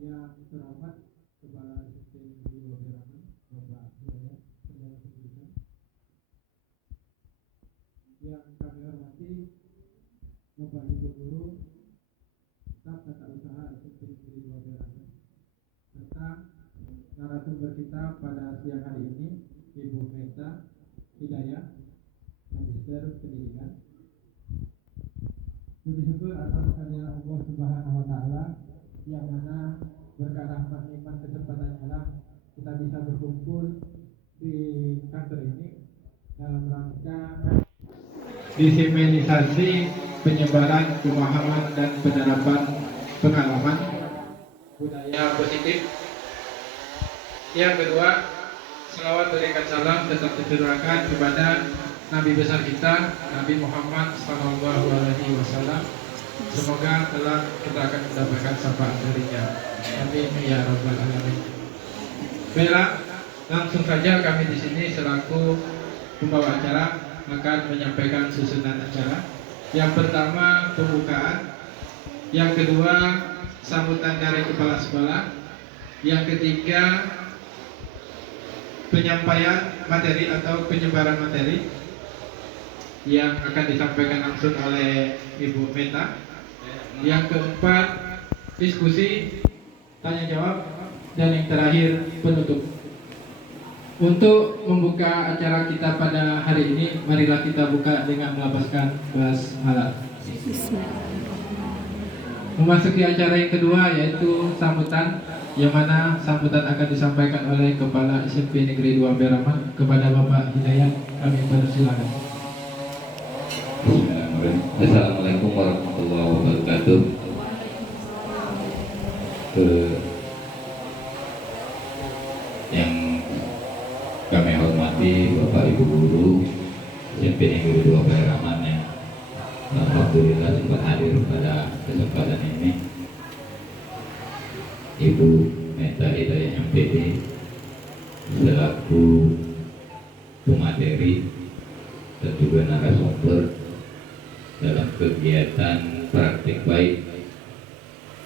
Yang terhormat Kepala Sistem Negeri Waberaman, Bapak Hidayat, Perdana Pendidikan. Yang kami hormati Bapak Ibu Guru, staf tata usaha SMP Negeri Waberaman, serta narasumber kita pada siang hari ini, Ibu Meta Hidayat, Magister Pendidikan. Puji syukur atas kehadiran Allah Subhanahu wa Ta'ala, yang mana berkat rahmat nikmat kesempatan alam kita bisa berkumpul di kantor ini dalam rangka diseminasi penyebaran pemahaman dan penerapan pengalaman budaya positif. Yang kedua, selawat berikan salam tetap tercurahkan kepada Nabi besar kita, Nabi Muhammad SAW. Semoga kelak kita akan mendapatkan syafaat darinya. Amin ya rabbal alamin. Baiklah, langsung saja kami di sini selaku pembawa acara akan menyampaikan susunan acara. Yang pertama pembukaan, yang kedua sambutan dari kepala sekolah, yang ketiga penyampaian materi atau penyebaran materi yang akan disampaikan langsung oleh Ibu Meta. Yang keempat diskusi, tanya jawab, dan yang terakhir penutup. Untuk membuka acara kita pada hari ini, marilah kita buka dengan melafazkan basmalah. Memasuki acara yang kedua yaitu sambutan, yang mana sambutan akan disampaikan oleh Kepala SMP Negeri 2 Beraman kepada Bapak Hidayat. Kami persilakan. Assalamualaikum warahmatullahi wabarakatuh. Yang kami hormati Bapak Ibu Guru SMP Negeri 2 Beraman yang alhamdulillah sempat hadir pada kesempatan ini. Ibu Meta Hidayat MPD selaku pemateri dan juga narasumber dalam kegiatan praktik baik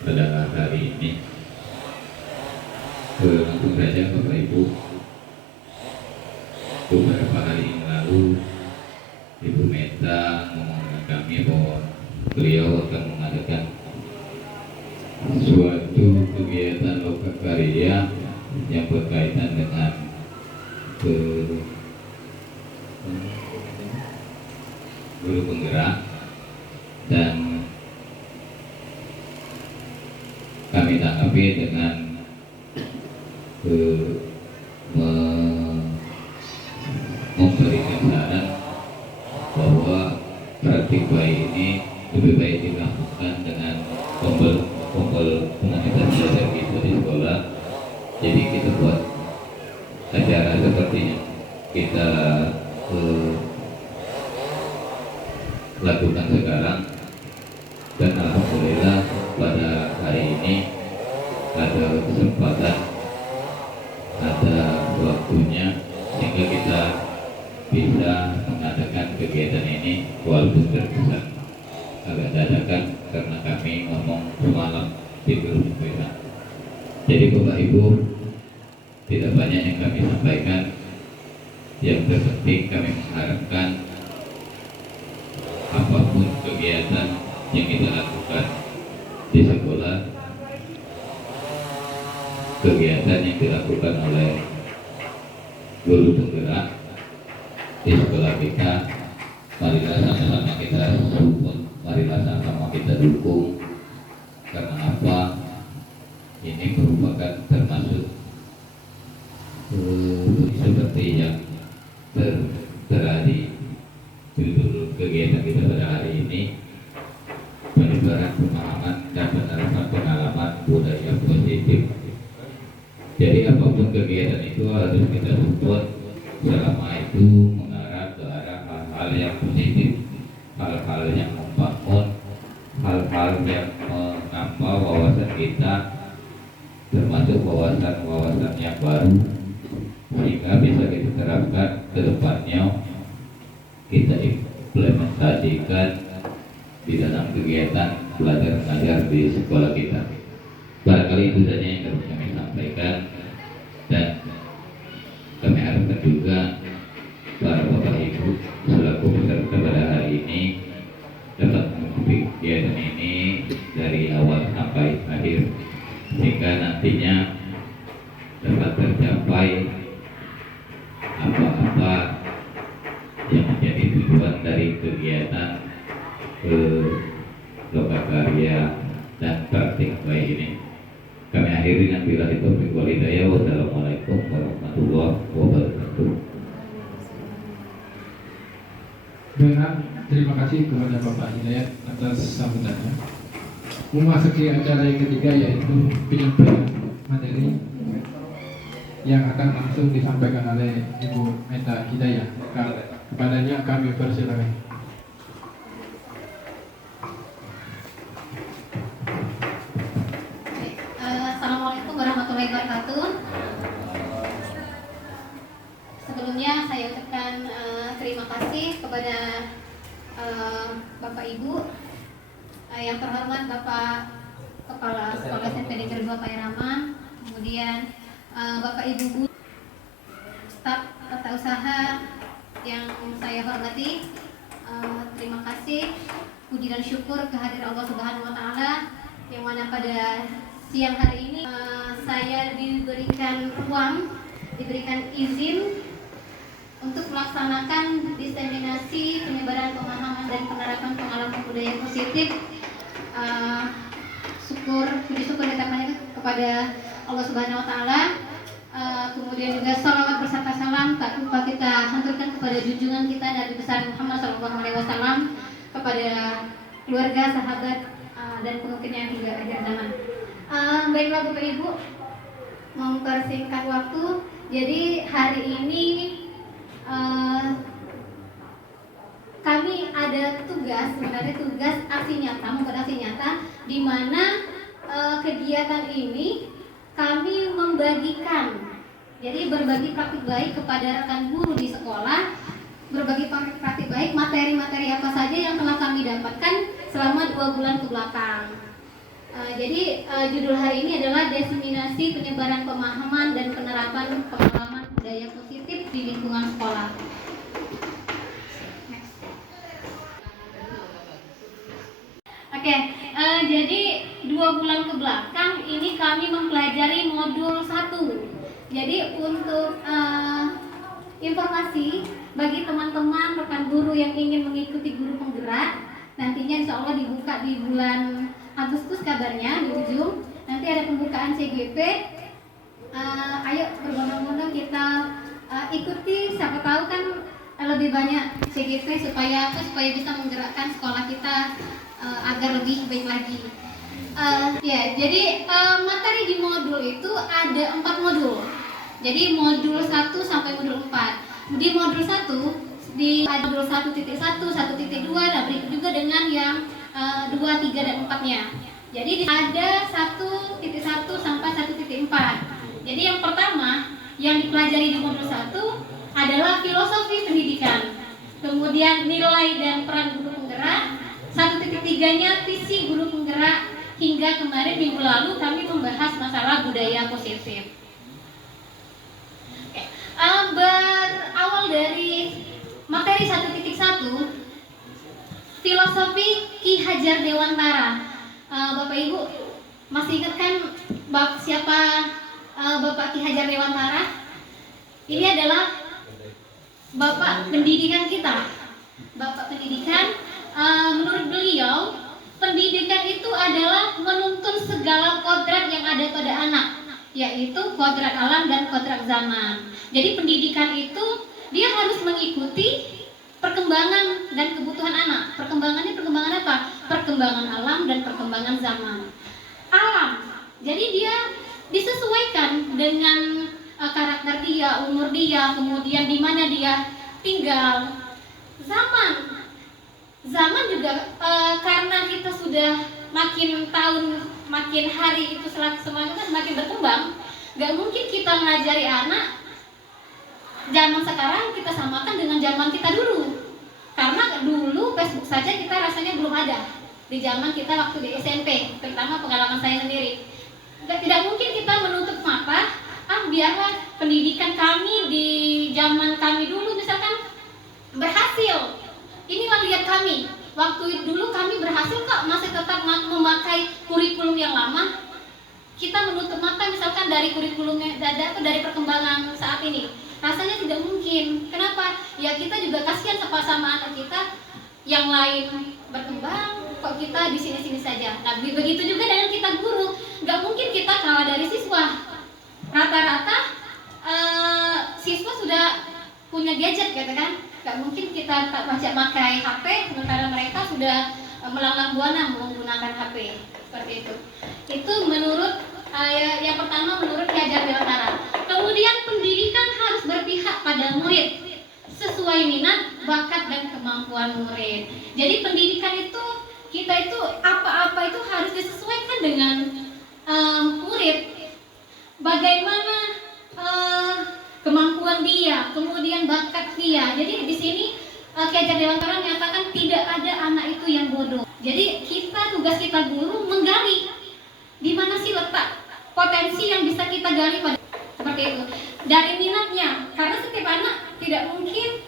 pada hari ini. Langsung saja Bapak Ibu, beberapa hari yang lalu Ibu Meta ngomong kami bahwa beliau akan mengadakan suatu kegiatan lokakarya yang berkaitan dengan guru penggerak, dan kami tanggapi dengan memberikan saran bahwa praktik baik ini lebih baik dilakukan dengan kumpul komunitas belajar kita di sekolah. Jadi kita buat acara seperti yang kita lakukan sekarang, dan alhamdulillah pada hari ini ada kesempatan, ada waktunya sehingga kita bisa mengadakan kegiatan ini walaupun terkesan agak dadakan karena kami ngomong semalam di grup WA. Jadi Bapak Ibu, tidak banyak yang kami sampaikan. Yang terpenting kami mengharapkan apapun kegiatan yang kita lakukan di sekolah, kegiatan yang dilakukan oleh guru penggerak di sekolah kita, marilah sama-sama kita support, marilah sama-sama kita dukung. Karena apa? Ini merupakan termasuk seperti yang tertera di judul kegiatan kita pada hari ini, penyebaran pemahaman dan penerapan pengalaman budaya positif. Jadi apapun kegiatan itu harus kita support selama itu mengarah ke arah hal-hal yang positif, hal-hal yang membangun, hal-hal yang menambah wawasan kita, termasuk wawasan-wawasan yang baru, sehingga bisa kita terapkan ke depannya, kita implementasikan di dalam kegiatan belajar mengajar di sekolah kita. Barangkali itu saja yang dapat kami sampaikan, dan kami harapkan juga para bapak ibu selaku peserta pada hari ini dapat mengikuti kegiatan ini dari awal sampai akhir, sehingga nantinya dapat tercapai apa-apa yang menjadi tujuan dari kegiatan lokakarya dan praktik baik ini. Kami akhiri dengan billahi taufiq wal hidayah. Wassalamualaikum warahmatullahi wabarakatuh. Dengan terima kasih kepada Bapak Hidayat atas sambutannya. Memasuki acara yang ketiga, yaitu penyampaian materi yang akan langsung disampaikan oleh Ibu Meta Hidayat. Kepadanya kami persilakan. Assalamualaikum warahmatullahi wabarakatuh. Sebelumnya saya ucapkan terima kasih kepada Bapak Ibu, yang terhormat Bapak Kepala Sekolah SMP Negeri 2 Pak Iraman, kemudian Bapak Ibu guru, staf tata usaha yang saya hormati. Terima kasih, puji dan syukur kehadiran Allah Subhanahu wa taala, yang mana pada siang hari ini saya diberikan ruang, diberikan izin untuk melaksanakan diseminasi penyebaran pemahaman dan penerapan pengalaman budaya positif. Puji syukur kita panjatkan kepada Allah Subhanahu wa taala. Kemudian juga salawat berserta salam tak lupa kita haturkan kepada junjungan kita Nabi besar Muhammad SAW, kepada keluarga, sahabat, dan pengikutnya yang juga akhir zaman. Baiklah Bapak Ibu, mempersingkat waktu, jadi hari ini kami ada tugas, sebenarnya tugas aksi nyata, membuat aksi nyata, di mana kegiatan ini kami membagikan, jadi berbagi praktik baik kepada rekan guru di sekolah, berbagi praktik baik materi-materi apa saja yang telah kami dapatkan selama 2 bulan ke belakang. Jadi judul hari ini adalah diseminasi penyebaran pemahaman dan penerapan pengalaman budaya positif di lingkungan sekolah. Oke, jadi 2 bulan ke belakang ini kami mempelajari modul 1. Jadi untuk informasi bagi teman-teman rekan guru yang ingin mengikuti guru penggerak, nantinya insya Allah dibuka di bulan Agustus kabarnya di ujung. Nanti ada pembukaan CGP. Ayo berbondong-bondong kita ikuti, siapa tahu kan lebih banyak CGP supaya bisa menggerakkan sekolah kita agar lebih baik lagi. Jadi materi di modul itu ada 4 modul. Jadi modul 1 sampai modul 4. Di modul 1 di modul 1.1, 1.2, dan berikut juga dengan yang 2, 3, dan 4-nya. Jadi ada 1.1 sampai 1.4. Jadi yang pertama yang dipelajari di modul 1 adalah filosofi pendidikan. Kemudian nilai dan peran guru penggerak. 1.3-nya visi guru penggerak. Hingga kemarin minggu lalu kami membahas masalah budaya positif. Berawal dari materi 1.1, filosofi Ki Hajar Dewantara. Bapak Ibu masih ingat kan siapa Bapak Ki Hajar Dewantara? Ini adalah Bapak pendidikan kita. Bapak pendidikan, menurut beliau, pendidikan itu adalah menuntun segala kodrat yang ada pada anak, yaitu kodrat alam dan kodrat zaman. Jadi pendidikan itu dia harus mengikuti perkembangan dan kebutuhan anak. Perkembangannya perkembangan apa? Perkembangan alam dan perkembangan zaman. Alam, jadi dia disesuaikan dengan karakter dia, umur dia, kemudian di mana dia tinggal. Zaman juga karena kita sudah makin tahun, makin hari itu semakin berkembang, gak mungkin kita mengajari anak zaman sekarang kita samakan dengan zaman kita dulu. Karena dulu Facebook saja kita rasanya belum ada. Di zaman kita waktu di SMP, terutama pengalaman saya sendiri. Tidak mungkin kita menutup mata, biarlah pendidikan kami di zaman kami dulu misalkan berhasil. Inilah lihat kami, waktu dulu kami berhasil kok, masih tetap memakai kurikulum yang lama. Kita menutup mata misalkan dari kurikulumnya, dari perkembangan saat ini. Rasanya tidak mungkin. Kenapa? Ya kita juga kasihan sama anak kita yang lain berkembang, kok kita di sini-sini saja. Nah, begitu juga dengan kita guru. Nggak mungkin kita kalah dari siswa. Rata-rata siswa sudah punya gadget gitu kan. Nggak mungkin kita tak baca pakai HP sementara mereka sudah melanglang buana menggunakan HP. Seperti itu. Itu menurut yang pertama menurut Ki Hajar Dewantara. Kemudian pendidikan harus berpihak pada murid sesuai minat, bakat dan kemampuan murid. Jadi pendidikan itu kita itu apa-apa itu harus disesuaikan dengan murid. Bagaimana kemampuan dia, kemudian bakat dia. Jadi di sini Ki Hajar Dewantara menyatakan tidak ada anak itu yang bodoh. Jadi tugas kita guru menggali di mana sih letak potensi yang bisa kita gali pada seperti itu. Dari minatnya, karena setiap anak tidak mungkin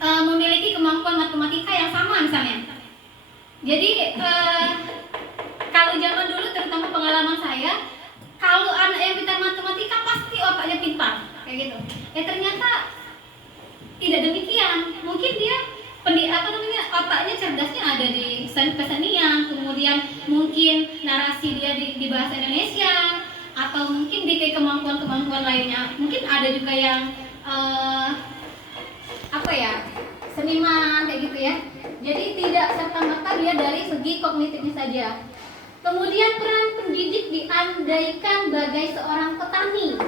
memiliki kemampuan matematika yang sama misalnya. Jadi kalau zaman dulu terutama pengalaman saya, kalau anak yang pintar matematika pasti otaknya pintar kayak gitu. Ternyata tidak demikian. Mungkin dia otaknya cerdasnya ada di kesenian, kemudian mungkin narasi dia di bahasa Indonesia, atau mungkin di kemampuan-kemampuan lainnya. Mungkin ada juga yang seniman kayak gitu ya. Jadi tidak serta-merta dia dari segi kognitifnya saja. Kemudian peran pendidik diandaikan bagai seorang petani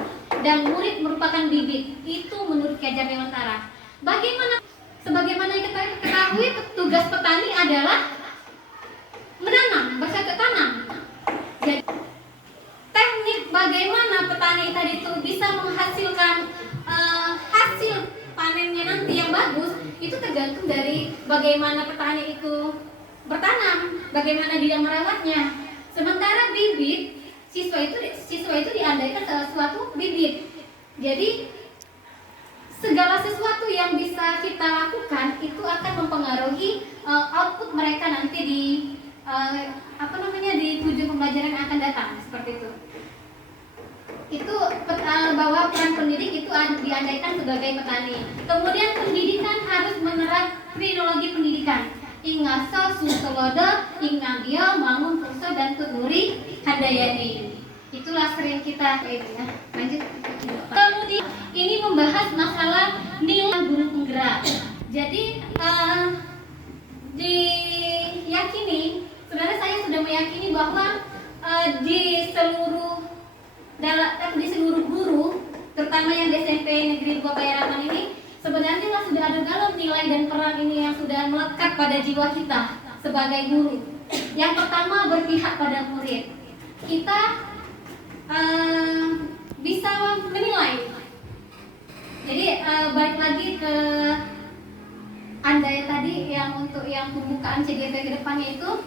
dan murid merupakan bibit. Itu menurut Ki Hajar Dewantara. Sebagaimana yang kita ketahui, tugas petani adalah menanam, bercocok tanam. Jadi teknik bagaimana petani tadi itu bisa menghasilkan hasil panennya nanti yang bagus, itu tergantung dari bagaimana petani itu bertanam, bagaimana dia merawatnya. Sementara bibit, siswa itu diandaikan suatu bibit. Jadi segala sesuatu yang bisa kita lakukan itu akan mempengaruhi output mereka nanti di di tujuan pembelajaran yang akan datang, seperti itu. Itu bahwa peran pendidik itu diandaikan sebagai petani. Kemudian pendidikan harus menerap krinologi pendidikan. Ingasa suselodo, ingagia, mangun kurso dan tuduri handayani. Itulah sering kita ya. Lanjut. Kemudian ini membahas masalah nilai guru penggerak. Jadi diyakini, sebenarnya saya sudah meyakini bahwa di seluruh guru, terutama yang di SMP Negeri 2 Bayaraman ini, sebenarnya sudah ada dalam nilai dan peran ini yang sudah melekat pada jiwa kita sebagai guru. Yang pertama, berpihak pada murid. Kita bisa menilai. Jadi balik lagi ke Anda yang tadi yang untuk yang pembukaan CGP ke depannya itu,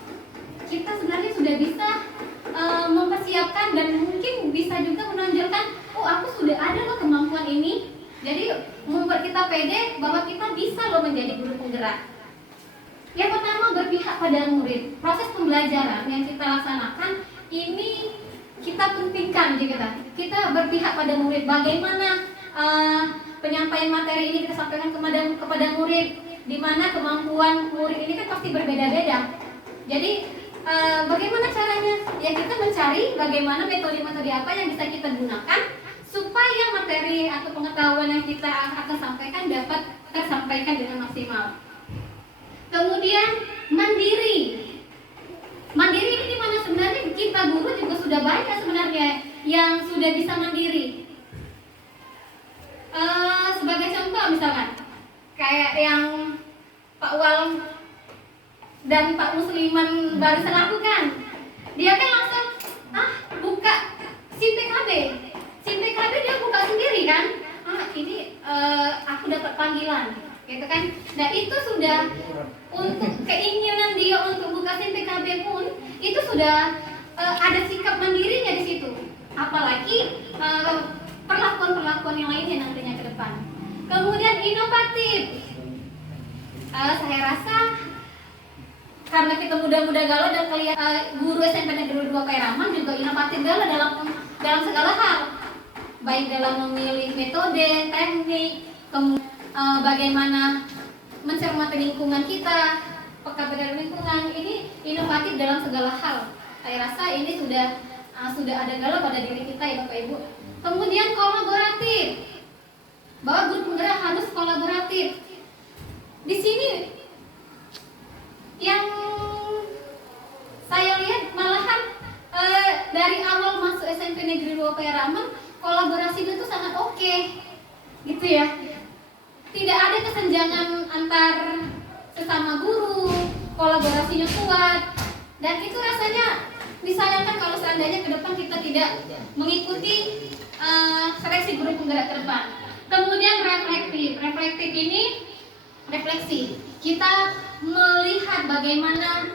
kita sebenarnya sudah bisa mempersiapkan dan mungkin bisa juga menonjolkan, oh aku sudah ada loh kemampuan ini. Jadi membuat kita pede bahwa kita bisa loh menjadi guru penggerak. Yang pertama, berpihak pada murid. Proses pembelajaran yang kita laksanakan ini kita pentingkan juga kita berpihak pada murid. Bagaimana penyampaian materi ini kita sampaikan kepada murid, di mana kemampuan murid ini kan pasti berbeda-beda. Jadi bagaimana caranya? Ya kita mencari bagaimana metode-metode apa yang bisa kita gunakan supaya materi atau pengetahuan yang kita akan sampaikan dapat tersampaikan dengan maksimal. Kemudian mandiri. Mandiri ini dimana sebenarnya kita guru juga sudah banyak sebenarnya yang sudah bisa mandiri. Sebagai contoh misalkan kayak yang Pak Wal dan Pak Musliman barusan lakukan, dia kan langsung buka SIM PKB. SIM PKB dia buka sendiri kan, ini aku dapat panggilan gitu kan. Nah itu sudah untuk keinginan dia untuk buka SIM PKB pun itu sudah ada sikap mandirinya di situ. perlakuan-perlakuan yang lainnya nantinya ke depan. Kemudian inovatif. Saya rasa karena kita muda-muda galau dan kelihatan guru SMP Negeri 2 Pairaman juga inovatif galau dalam segala hal, baik dalam memilih metode, teknik, bagaimana mencermati lingkungan kita, peka terhadap lingkungan. Ini inovatif dalam segala hal. Saya rasa ini sudah ada galau pada diri kita ya Bapak Ibu. Kemudian kolaboratif, bahwa guru penggerak harus kolaboratif. Di sini yang saya lihat malahan dari awal masuk SMP Negeri 2 Pairaman kolaborasinya itu sangat oke, gitu ya. Tidak ada kesenjangan antar sesama guru, kolaborasinya kuat, dan itu rasanya disayangkan kalau seandainya ke depan kita tidak mengikuti seleksi guru penggerak ke depan. Kemudian reflektif ini refleksi. Kita melihat bagaimana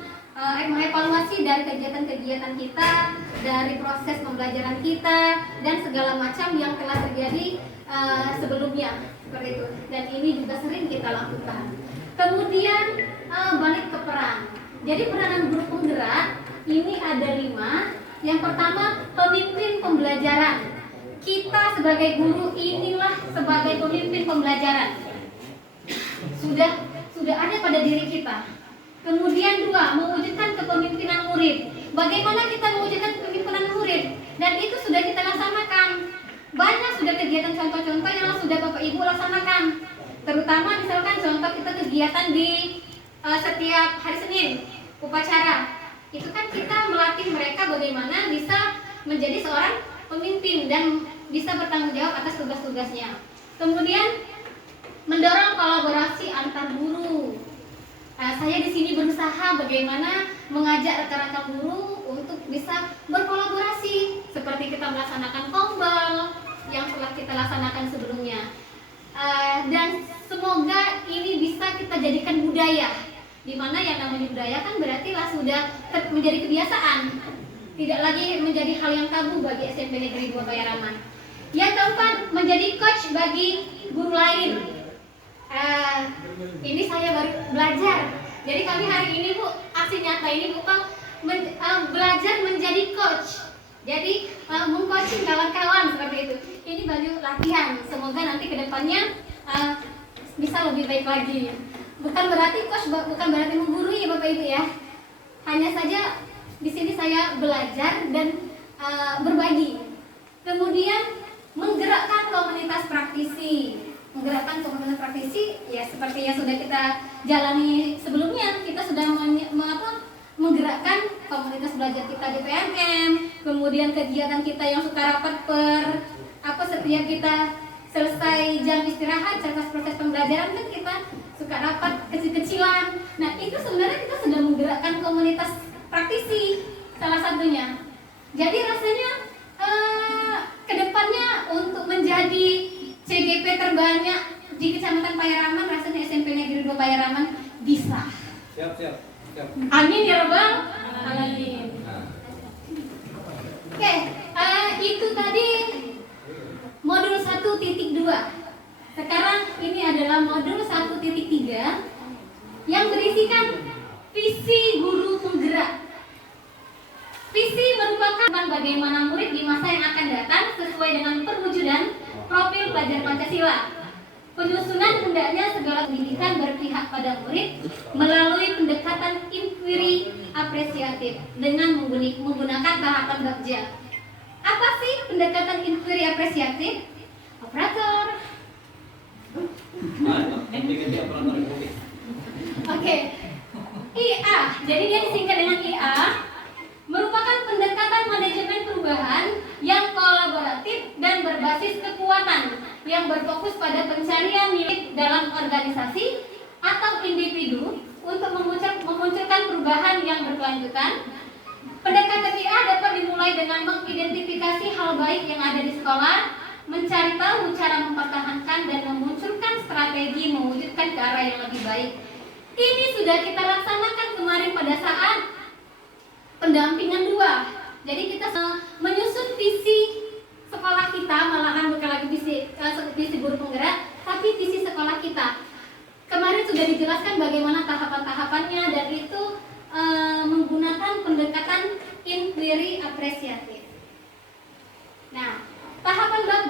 mengevaluasi dari kegiatan-kegiatan kita, dari proses pembelajaran kita, dan segala macam yang telah terjadi sebelumnya, seperti itu. Dan ini juga sering kita lakukan. Kemudian balik ke peran. Jadi peranan guru penggerak ini ada 5. Yang pertama, pemimpin pembelajaran. Kita sebagai guru inilah sebagai pemimpin pembelajaran. Sudah ada pada diri kita. Kemudian 2, mewujudkan kepemimpinan murid. Bagaimana kita mewujudkan kepemimpinan murid? Dan itu sudah kita laksanakan. Banyak sudah kegiatan contoh-contoh yang sudah Bapak Ibu laksanakan. Terutama misalkan contoh kita kegiatan di setiap hari Senin, upacara. Itu kan kita melatih mereka bagaimana bisa menjadi seorang pemimpin dan bisa bertanggung jawab atas tugas-tugasnya. Kemudian mendorong kolaborasi antar guru. Saya di sini berusaha bagaimana mengajak rekan-rekan guru untuk bisa berkolaborasi, seperti kita melaksanakan kombal yang telah kita laksanakan sebelumnya. Dan semoga ini bisa kita jadikan budaya, di mana yang namanya budaya kan berarti sudah menjadi kebiasaan, tidak lagi menjadi hal yang tabu bagi SMP Negeri 2 Pairaman. Yang keempat, menjadi coach bagi guru lain. Ini saya baru belajar. Jadi kami hari ini Bu, aksi nyata ini Bu, belajar menjadi coach. Jadi mengcoaching kawan-kawan seperti itu. Ini baru latihan. Semoga nanti kedepannya bisa lebih baik lagi. Bukan berarti coach, bukan berarti menggurui ya Bapak Ibu ya. Hanya saja di sini saya belajar dan berbagi. Kemudian menggerakkan komunitas praktisi. Menggerakkan komunitas praktisi ya seperti yang sudah kita jalani sebelumnya. Kita sudah menggerakkan komunitas belajar kita di PNM, kemudian kegiatan kita yang suka rapat setiap kita selesai jam istirahat, selesai proses pembelajaran kan kita suka rapat kecil-kecilan. Nah itu sebenarnya kita sudah menggerakkan komunitas praktisi salah satunya. Jadi rasanya kedepannya untuk menjadi CGP terbanyak di Kecamatan Pairaman, rasanya SMP Negeri 2 Pairaman bisa. Siap. Amin ya Rabbal Alamin. Oke, itu tadi modul 1.2. Sekarang ini adalah modul 1.3 yang berisikan visi guru penggerak. Visi merupakan bagaimana murid di masa yang akan datang sesuai dengan perwujudan profil pelajar Pancasila. Penyusunan hendaknya segala pendidikan berpihak pada murid melalui pendekatan inquiry apresiatif dengan menggunakan tahapan bagja. Apa sih pendekatan inquiry apresiatif? Operator. Oke. IA, jadi dia disingkat dengan IA, merupakan pendekatan manajemen perubahan yang kolaboratif dan berbasis kekuatan yang berfokus pada pencarian nilai dalam organisasi atau individu untuk memunculkan perubahan yang berkelanjutan. Pendekatan IA dapat dimulai dengan mengidentifikasi hal baik yang ada di sekolah, mencari tahu cara mempertahankan dan memunculkan strategi mewujudkan ke arah yang lebih baik. Ini sudah kita laksanakan kemarin pada saat pendampingan 2. Jadi kita menyusun visi sekolah kita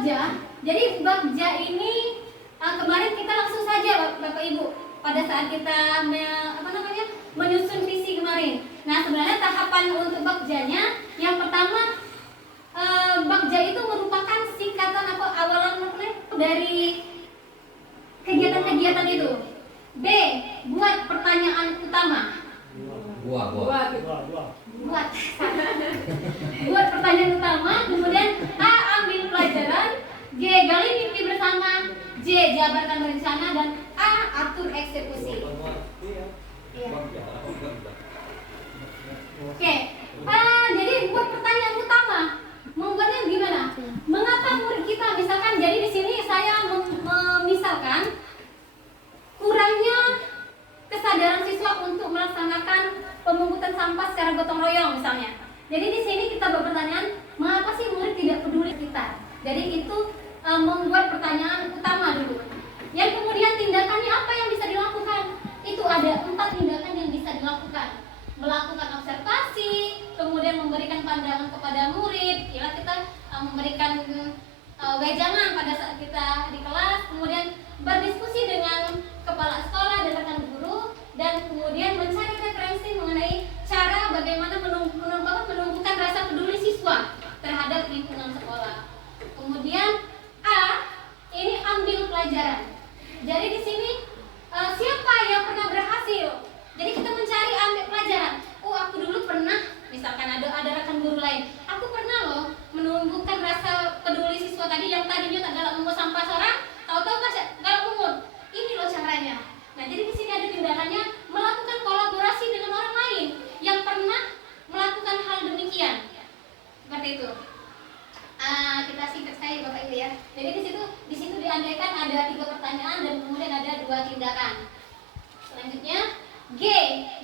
Bagja. Jadi Bagja ini kemarin kita langsung saja Bapak Ibu pada saat kita menyusun visi kemarin. Nah sebenarnya tahapan untuk Bagjanya yang pertama, Bagja itu merupakan singkatan atau awalan dari kegiatan-kegiatan itu. B. Buat pertanyaan utama. Buat pertanyaan utama. Kemudian A. Ambil pelajaran. G. Gali mimpi bersama. J. Jabarkan rencana. Dan A. Atur eksekusi. Ya. Oke. Jadi buat pertanyaan utama. Membuatnya gimana? Mengapa murid kita misalkan, jadi di sini saya memisalkan kurangnya kesadaran siswa untuk melaksanakan pemungutan sampah secara gotong royong misalnya. Jadi di sini kita berpertanyaan, mengapa sih murid tidak peduli kita? Jadi itu membuat pertanyaan utama dulu. Yang kemudian tindakannya apa yang bisa dilakukan? Itu ada 4 tindakan yang bisa dilakukan. Melakukan observasi, kemudian memberikan pandangan kepada murid, ya kita memberikan wejangan pada saat kita di kelas, kemudian berdiskusi dengan kepala sekolah dan rekan guru, dan kemudian mencari referensi mengenai cara bagaimana menumbuhkan rasa peduli siswa terhadap lingkungan sekolah. Kemudian A, ini ambil pelajaran. Jadi di sini siapa yang pernah berhasil? Jadi kita mencari ambil pelajaran. Oh, aku dulu pernah, misalkan ada rekan guru lain. Aku pernah loh menumbuhkan rasa peduli siswa tadi yang tadinya tak galak mengungut sampah seorang, tahu-tahu kan galak mengungut. Ini loh caranya. Nah, jadi di sini ada tindakannya melakukan kolaborasi dengan orang lain yang pernah melakukan hal demikian. Seperti itu. Kita singkat saja Bapak Ibu ya. Jadi di situ diandaikan ada 3 pertanyaan dan kemudian ada 2 tindakan. Selanjutnya G,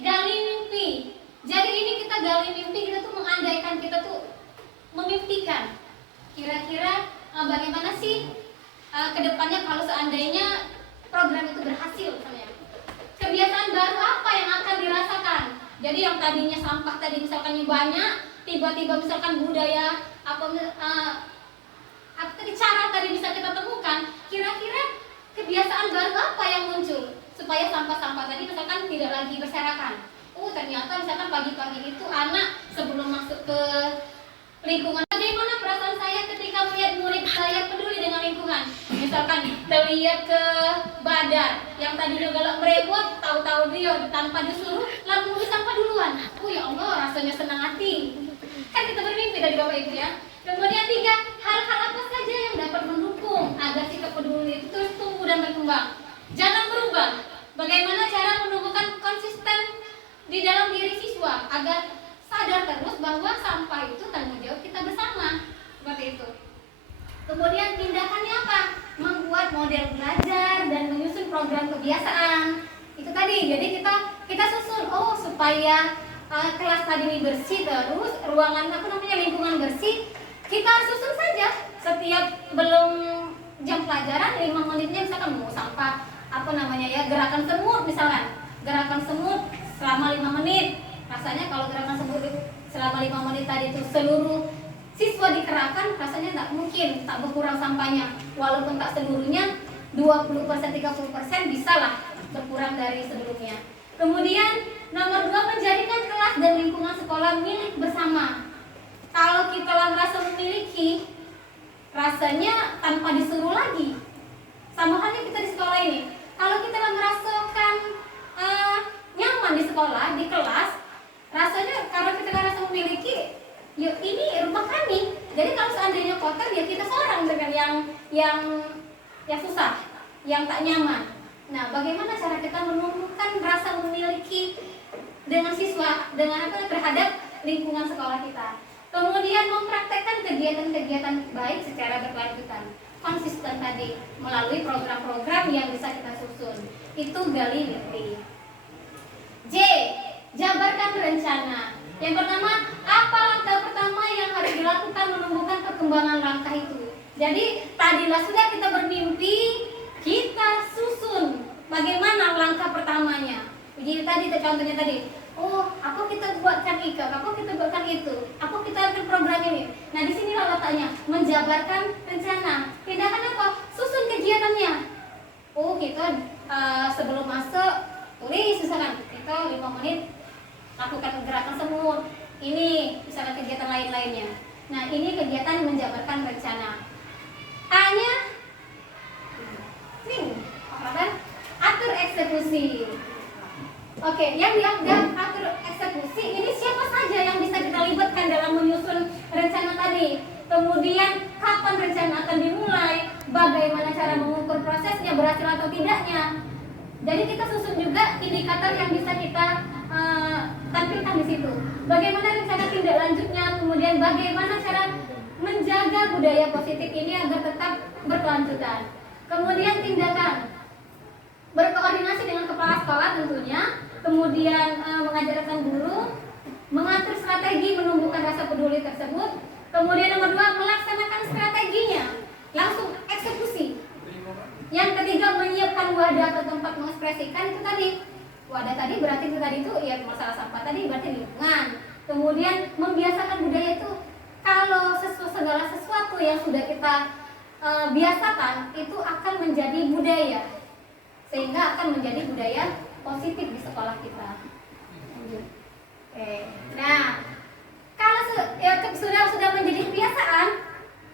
gali mimpi. Jadi ini kita gali mimpi, kita tuh mengandaikan, kita tuh memimpikan. Kira-kira bagaimana sih kedepannya kalau seandainya program itu berhasil misalnya. Kebiasaan baru apa yang akan dirasakan? Jadi yang tadinya sampah tadi misalkan banyak, tiba-tiba misalkan budaya tadi cara tadi bisa kita temukan, kira-kira kebiasaan baru apa yang muncul supaya sampah-sampah tadi misalkan tidak lagi berserakan. Ternyata misalkan pagi-pagi itu anak sebelum masuk ke lingkungan, bagaimana perasaan saya ketika melihat murid saya peduli dengan lingkungan. Misalkan terlihat ke badar yang tadinya galak merebut, tahu-tahu dia tanpa disuruh lalu nulis sampah duluan. Ya Allah, rasanya senang hati. Kan kita bermimpi tadi Bapak Ibu ya. Kemudian 3, hal-hal apa saja yang dapat mendukung agar sikap peduli itu terus tumbuh dan berkembang. Jangan berubah. Bagaimana cara menumbuhkan konsisten di dalam diri siswa agar sadar terus bahwa sampah itu tanggung jawab kita bersama. Seperti itu. Kemudian tindakannya apa? Membuat model belajar dan menyusun program kebiasaan. Itu tadi. Jadi kita susun supaya kelas tadi ini bersih, terus ruangan lingkungan bersih. Kita susun saja setiap belum jam pelajaran 5 menitnya misalkan mau sampah gerakan semut misalkan. Gerakan semut selama 5 menit. Rasanya kalau gerakan semut selama 5 menit tadi itu seluruh siswa dikerahkan, rasanya tak mungkin tak berkurang sampahnya. Walaupun tak seluruhnya, 20%, 30% bisa lah berkurang dari sebelumnya. Kemudian nomor 2, menjadikan kelas dan lingkungan sekolah milik bersama. Kalau kita merasa memiliki, rasanya tanpa disuruh lagi. Sama halnya kita di sekolah ini. Kalau kita merasakan nyaman di sekolah, di kelas, rasanya karena kita merasa memiliki, yuk ini rumah kami. Jadi kalau seandainya kotor, ya kita seorang dengan yang susah, yang tak nyaman. Nah, bagaimana cara kita menumbuhkan rasa memiliki dengan siswa, terhadap lingkungan sekolah kita. Kemudian mempraktekkan kegiatan-kegiatan baik secara berkelanjutan, konsisten tadi melalui program-program yang bisa kita susun. Itu gali mimpi. J, jabarkan rencana. Yang pertama, apa langkah pertama yang harus dilakukan menumbuhkan perkembangan langkah itu? Jadi tadilah sudah kita bermimpi, kita susun bagaimana langkah pertamanya. Jadi tadi contohnya tadi, Oh, apa kita buatkan IKA, apa kita buatkan itu, apa kita akan program ini. Nah, di sinilah letaknya, menjabarkan rencana. Tindakan apa? Susun kegiatannya. Oh, kita sebelum masuk tulis misalkan kita 5 menit lakukan gerakan semut. Ini misalkan kegiatan lain-lainnya. Nah, ini kegiatan menjabarkan rencana. A-nya atur eksekusi. Oke, yang dianggap atur eksekusi ini siapa saja yang bisa kita libatkan dalam menyusun rencana tadi. Kemudian kapan rencana akan dimulai, bagaimana cara mengukur prosesnya berhasil atau tidaknya. Jadi kita susun juga indikator yang bisa kita tampilkan di situ. Bagaimana rencana tindak lanjutnya, kemudian bagaimana cara menjaga budaya positif ini agar tetap berkelanjutan. Kemudian tindakan berkoordinasi dengan kepala sekolah tentunya, kemudian mengajarkan guru, mengatur strategi menumbuhkan rasa peduli tersebut. Kemudian nomor 2, melaksanakan strateginya, langsung eksekusi. Yang ketiga, menyiapkan wadah atau tempat mengekspresikan. Itu tadi wadah tadi berarti itu ya masalah sampah tadi berarti lingkungan. Kemudian membiasakan budaya itu, kalau segala sesuatu yang sudah kita biasakan itu akan menjadi budaya, sehingga akan menjadi budaya positif di sekolah kita. Oke. Nah, kalau sudah menjadi kebiasaan,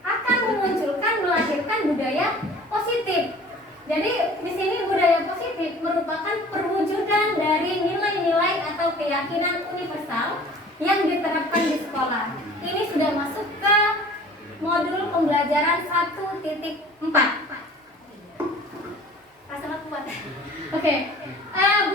akan memunculkan, melahirkan budaya positif. Jadi di sini budaya positif merupakan perwujudan dari nilai-nilai atau keyakinan universal yang diterapkan di sekolah. Ini sudah masuk ke modul pembelajaran 1.4. Sangat kuat. Oke.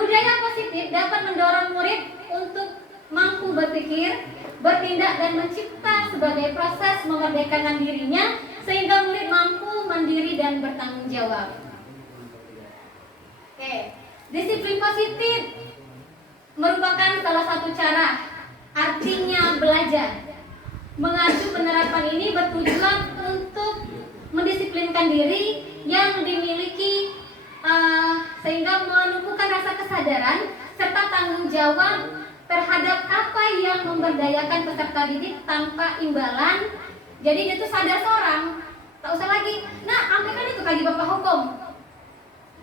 Budaya positif dapat mendorong murid untuk mampu berpikir, bertindak dan mencipta sebagai proses memerdekakan dirinya sehingga murid mampu mandiri dan bertanggung jawab. Oke. Disiplin positif merupakan salah satu cara, artinya belajar. Mengacu penerapan ini bertujuan untuk mendisiplinkan diri yang dimiliki sehingga menumbuhkan rasa kesadaran serta tanggung jawab terhadap apa yang memberdayakan peserta didik tanpa imbalan. Jadi dia tuh sadar seorang, tak usah lagi, nah ampe kan itu kaki bapak hukum.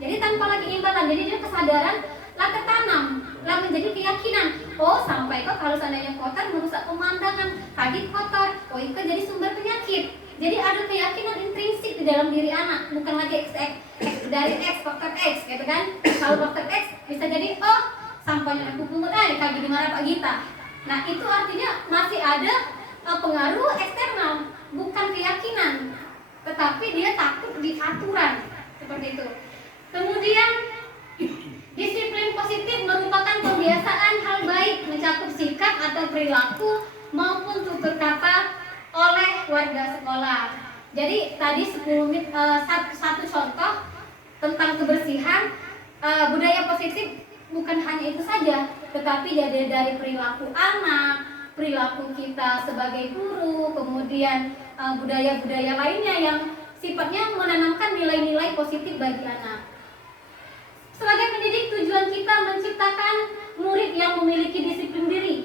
Jadi tanpa lagi imbalan, jadi dia kesadaran lah tertanam, lah menjadi keyakinan. Oh sampai kok kalau seandainya kotor merusak pemandangan, kaki kotor, oh itu jadi sumber penyakit. Jadi ada keyakinan intrinsik di dalam diri anak, bukan lagi dari X faktor X, gitu kan? Kalau faktor X bisa jadi oh sampahnya aku pungut kaki di mana Pak Gita. Nah itu artinya masih ada pengaruh eksternal, bukan keyakinan, tetapi dia takut di aturan seperti itu. Kemudian disiplin positif merupakan kebiasaan hal baik mencakup sikap atau perilaku maupun tutur kata oleh warga sekolah. Jadi tadi 10 menit satu contoh tentang kebersihan. Budaya positif bukan hanya itu saja, tetapi dari perilaku anak, perilaku kita sebagai guru, kemudian budaya-budaya lainnya yang sifatnya menanamkan nilai-nilai positif bagi anak. Sebagai pendidik, tujuan kita menciptakan murid yang memiliki disiplin diri,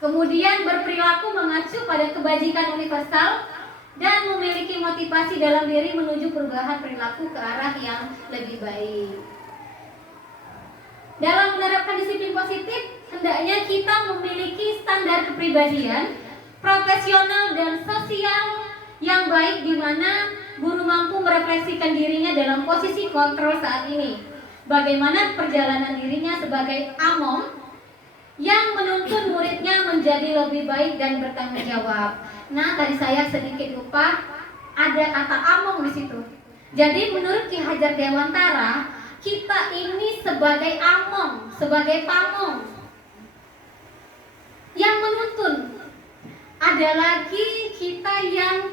kemudian berperilaku mengacu pada kebajikan universal dan memiliki motivasi dalam diri menuju perubahan perilaku ke arah yang lebih baik. Dalam menerapkan disiplin positif, hendaknya kita memiliki standar kepribadian, profesional dan sosial yang baik, di mana guru mampu merefleksikan dirinya dalam posisi kontrol saat ini. Bagaimana perjalanan dirinya sebagai amom yang menuntun muridnya menjadi lebih baik dan bertanggung jawab. Nah, tadi saya sedikit lupa, ada kata among di situ. Jadi menurut Ki Hajar Dewantara, kita ini sebagai among, sebagai pamong yang menuntun. Ada lagi kita yang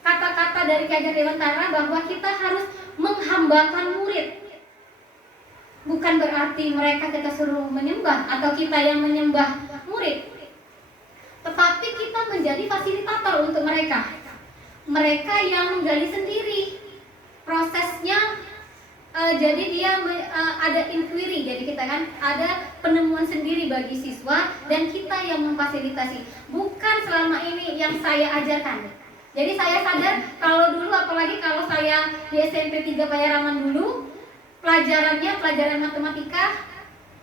kata-kata dari Ki Hajar Dewantara bahwa kita harus menghambakan murid. Bukan berarti mereka kita suruh menyembah atau kita yang menyembah murid, tetapi kita menjadi fasilitator untuk mereka. Mereka yang menggali sendiri prosesnya, jadi dia ada inquiry, jadi kita kan ada penemuan sendiri bagi siswa dan kita yang memfasilitasi, bukan selama ini yang saya ajarkan. Jadi saya sadar kalau dulu, apalagi kalau saya di SMP 3 Payaraman dulu, pelajaran matematika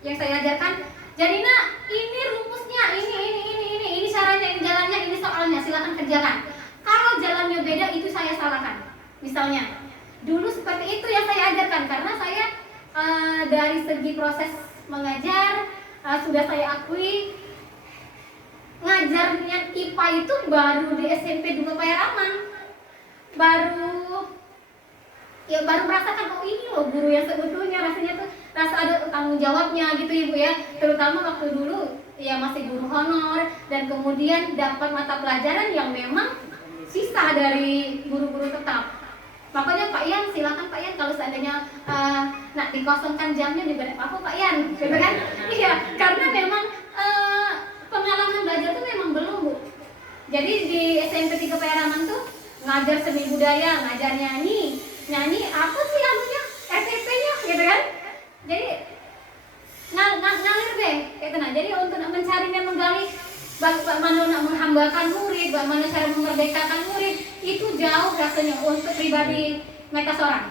yang saya ajarkan, jadi nak ini rumusnya, ini caranya, ini jalannya, ini soalnya, silakan kerjakan. Kalau jalannya beda itu saya salahkan, misalnya. Dulu seperti itu yang saya ajarkan, karena saya dari segi proses mengajar sudah saya akui ngajarnya IPA itu baru di SMP 2 Payaraman, baru merasakan, oh ini loh guru yang sebetulnya rasanya tuh rasa ada tanggung jawabnya gitu Ibu ya, terutama waktu dulu ya masih guru honor dan kemudian dapat mata pelajaran yang memang sisa dari guru-guru tetap. Makanya Pak Yan, silakan Pak Yan kalau seandainya nak dikosongkan jamnya di balik aku Pak Yan, gitu kan? Iya, karena memang pengalaman belajar tuh memang belum Bu. Jadi di SMP 3 Payaraman tuh ngajar seni budaya, ngajar nyanyi apa sih anunya, STP-nya, gitu kan? Jadi ngalir deh, kayak nah. Jadi untuk mencari dan menggali bagaimana nak menghambakan murid, bagaimana cara memerdekakan murid, itu jauh rasanya untuk pribadi mereka seorang.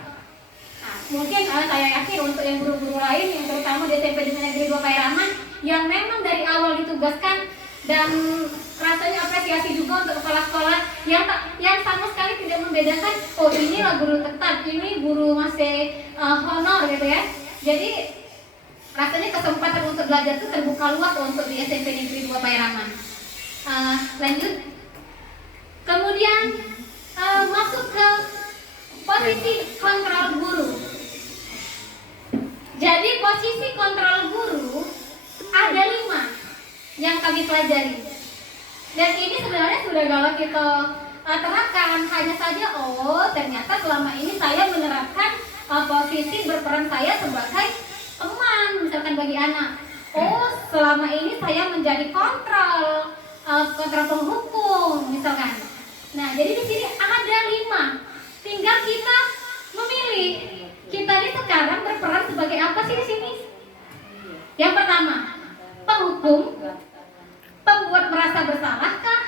Nah, mungkin saya yakin untuk yang guru-guru lain, yang terutama di SMP Negeri 2 Payaraman, yang memang dari awal ditugaskan dan rasanya apresiasi juga untuk kepala sekolah yang sama sekali tidak membedakan, oh inilah guru tetap, ini guru masih honor gitu ya. Jadi rasanya kesempatan untuk belajar itu terbuka luas untuk di SMP Negeri 2 Payaraman. Lanjut. Kemudian masuk ke posisi kontrol guru. Jadi posisi kontrol guru ada 5 yang kami pelajari. Dan ini sebenarnya sudah kalau kita terapkan, hanya saja ternyata selama ini saya menerapkan posisi berperan saya sebagai teman, misalkan bagi anak. Selama ini saya menjadi kontrol penghukum, misalkan. Nah, jadi di sini ada 5. Tinggal kita memilih. Kita ini sekarang berperan sebagai apa sih di sini? Yang pertama, penghukum, pembuat merasa bersalahkah,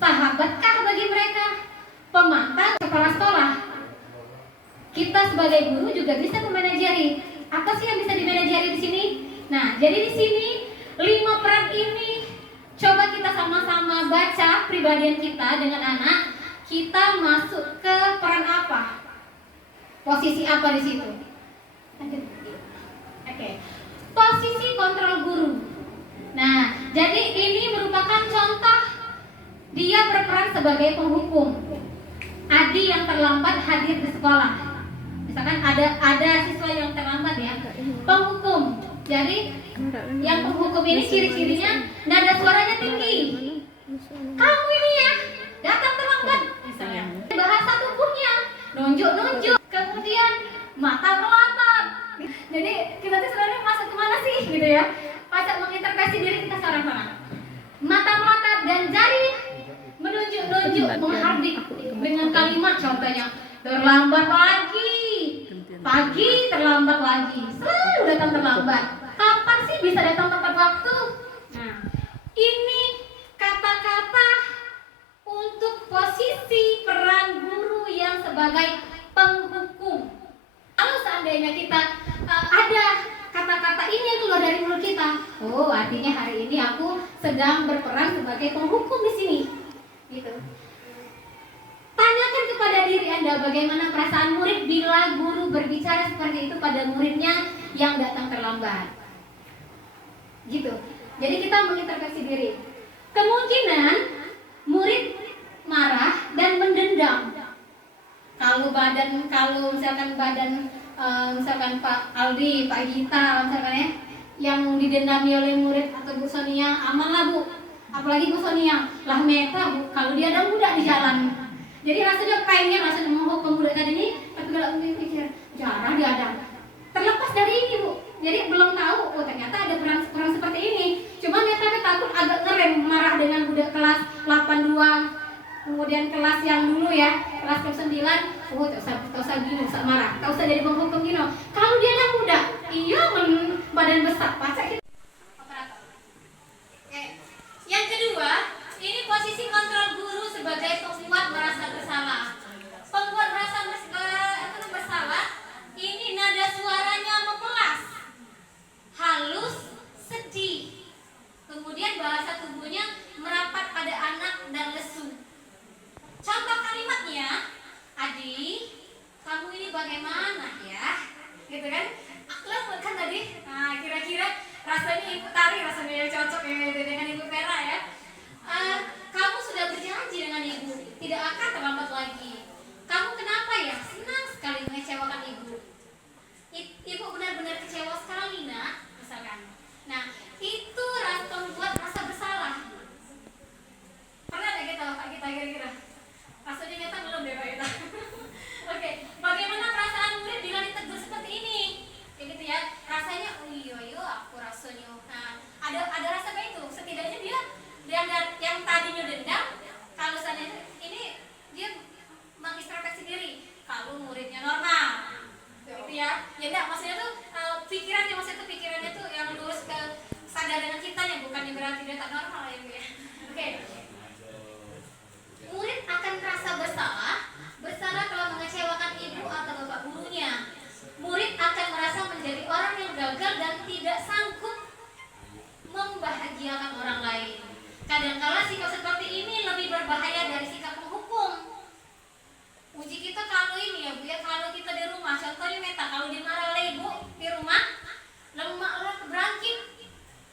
sahabatkah bagi mereka, pemantau, kepala sekolah. Kita sebagai guru juga bisa memanajeri. Apa sih yang bisa dimanajeri di sini? Nah, jadi di sini 5 peran ini coba kita sama-sama baca pribadian kita dengan anak. Kita masuk ke peran apa? Posisi apa di situ? Oke. Posisi kontrol guru. Nah, jadi ini merupakan contoh dia berperan sebagai penghukum. Adi yang terlambat hadir di sekolah. Misalkan ada siswa yang terlambat ya, penghukum. Jadi yang penghukum ini ciri-cirinya nada suaranya tinggi. Kamu ini ya datang terlambat, misalnya. Bahasa tubuhnya nunjuk-nunjuk, kemudian mata melotot. Jadi kita tuh sebenarnya masuk kemana sih gitu ya? Pas mengintervensi diri kita seorang-seorang. Mata melotot dan jari menunjuk-nunjuk, menghardik dengan kalimat contohnya terlambat lagi, pagi terlambat lagi, selalu datang terlambat. Kapan sih bisa datang tepat waktu? Nah, ini kata-kata untuk posisi peran guru yang sebagai penghukum. Kalau seandainya kita ada kata-kata ini yang keluar dari mulut kita, artinya hari ini aku sedang berperan sebagai penghukum di sini, gitu. Tanyakan kepada diri Anda bagaimana perasaan murid bila guru berbicara seperti itu pada muridnya yang datang terlambat. Gitu. Jadi kita mengintervensi diri. Kemungkinan murid marah dan mendendam. Kalau misalkan Pak Aldi, Pak Gita misalkan ya, yang didendami oleh murid atau Bu Sonia, aman lah Bu. Apalagi Bu Sonia, lah Meta Bu, kalau dia ada budak di jalan. Jadi rasanya pengen, rasanya mau pemuda tadi ini, tapi kalau pikir jarang diadang. Terlepas dari ini Bu, jadi belum tahu, ternyata ada peran seperti ini. Cuma Meta takut agak ngerem, marah dengan budak kelas 82 kemudian kelas yang dulu ya, kelas ke-9, oh tak usah gini, tak usah marah, tak usah jadi penghukum gini. Kalau dia anak muda, iya badan besar, pacak kita. Yang kedua, ini posisi kontrol guru sebagai pembuat merasa bersalah. Pembuat merasa bersalah, ini nada suaranya memelas, halus, sedih. Kemudian bahasa tubuhnya merapat pada anak dan lesu. Contoh kalimatnya, Adi, kamu ini bagaimana ya? Gitu kan? Aku kan tadi, nah kira-kira rasanya Ibu Tari rasanya cocok ya dengan Ibu Vera ya. Kamu sudah berjanji dengan Ibu, tidak akan terlambat lagi. Kamu kenapa ya? Senang sekali mengecewakan Ibu. Ibu benar-benar kecewa sekali, Nak, misalkan. Nah, itu membuat rasa bersalah. Pernah nggak kita kira-kira? Rasanya nyata belum deh Pak kita. Oke, bagaimana perasaan murid bila ditegur seperti ini? Kayak gitu ya. Rasanya, oh iya aku rasanya. Nah, ada rasa kayak itu. Setidaknya dia yang tadinya dendam, kalau seandainya ini dia mengintrospeksi diri. Kalau muridnya normal, gitu ya. Ya enggak, maksudnya tuh pikirannya tuh yang lurus ke kesadaran kitanya, bukan berarti dia tak normal ya Bu ya. Oke. Murid akan merasa bersalah kalau mengecewakan ibu atau bapak gurunya. Murid akan merasa menjadi orang yang gagal dan tidak sanggup membahagiakan orang lain. Kadang-kala sikap seperti ini lebih berbahaya dari sikap menghukum. Uji kita kalau ini ya Bu ya, kalau kita di rumah, contohnya Meta, kalau dimarah oleh ibu di rumah, lemak berangkit,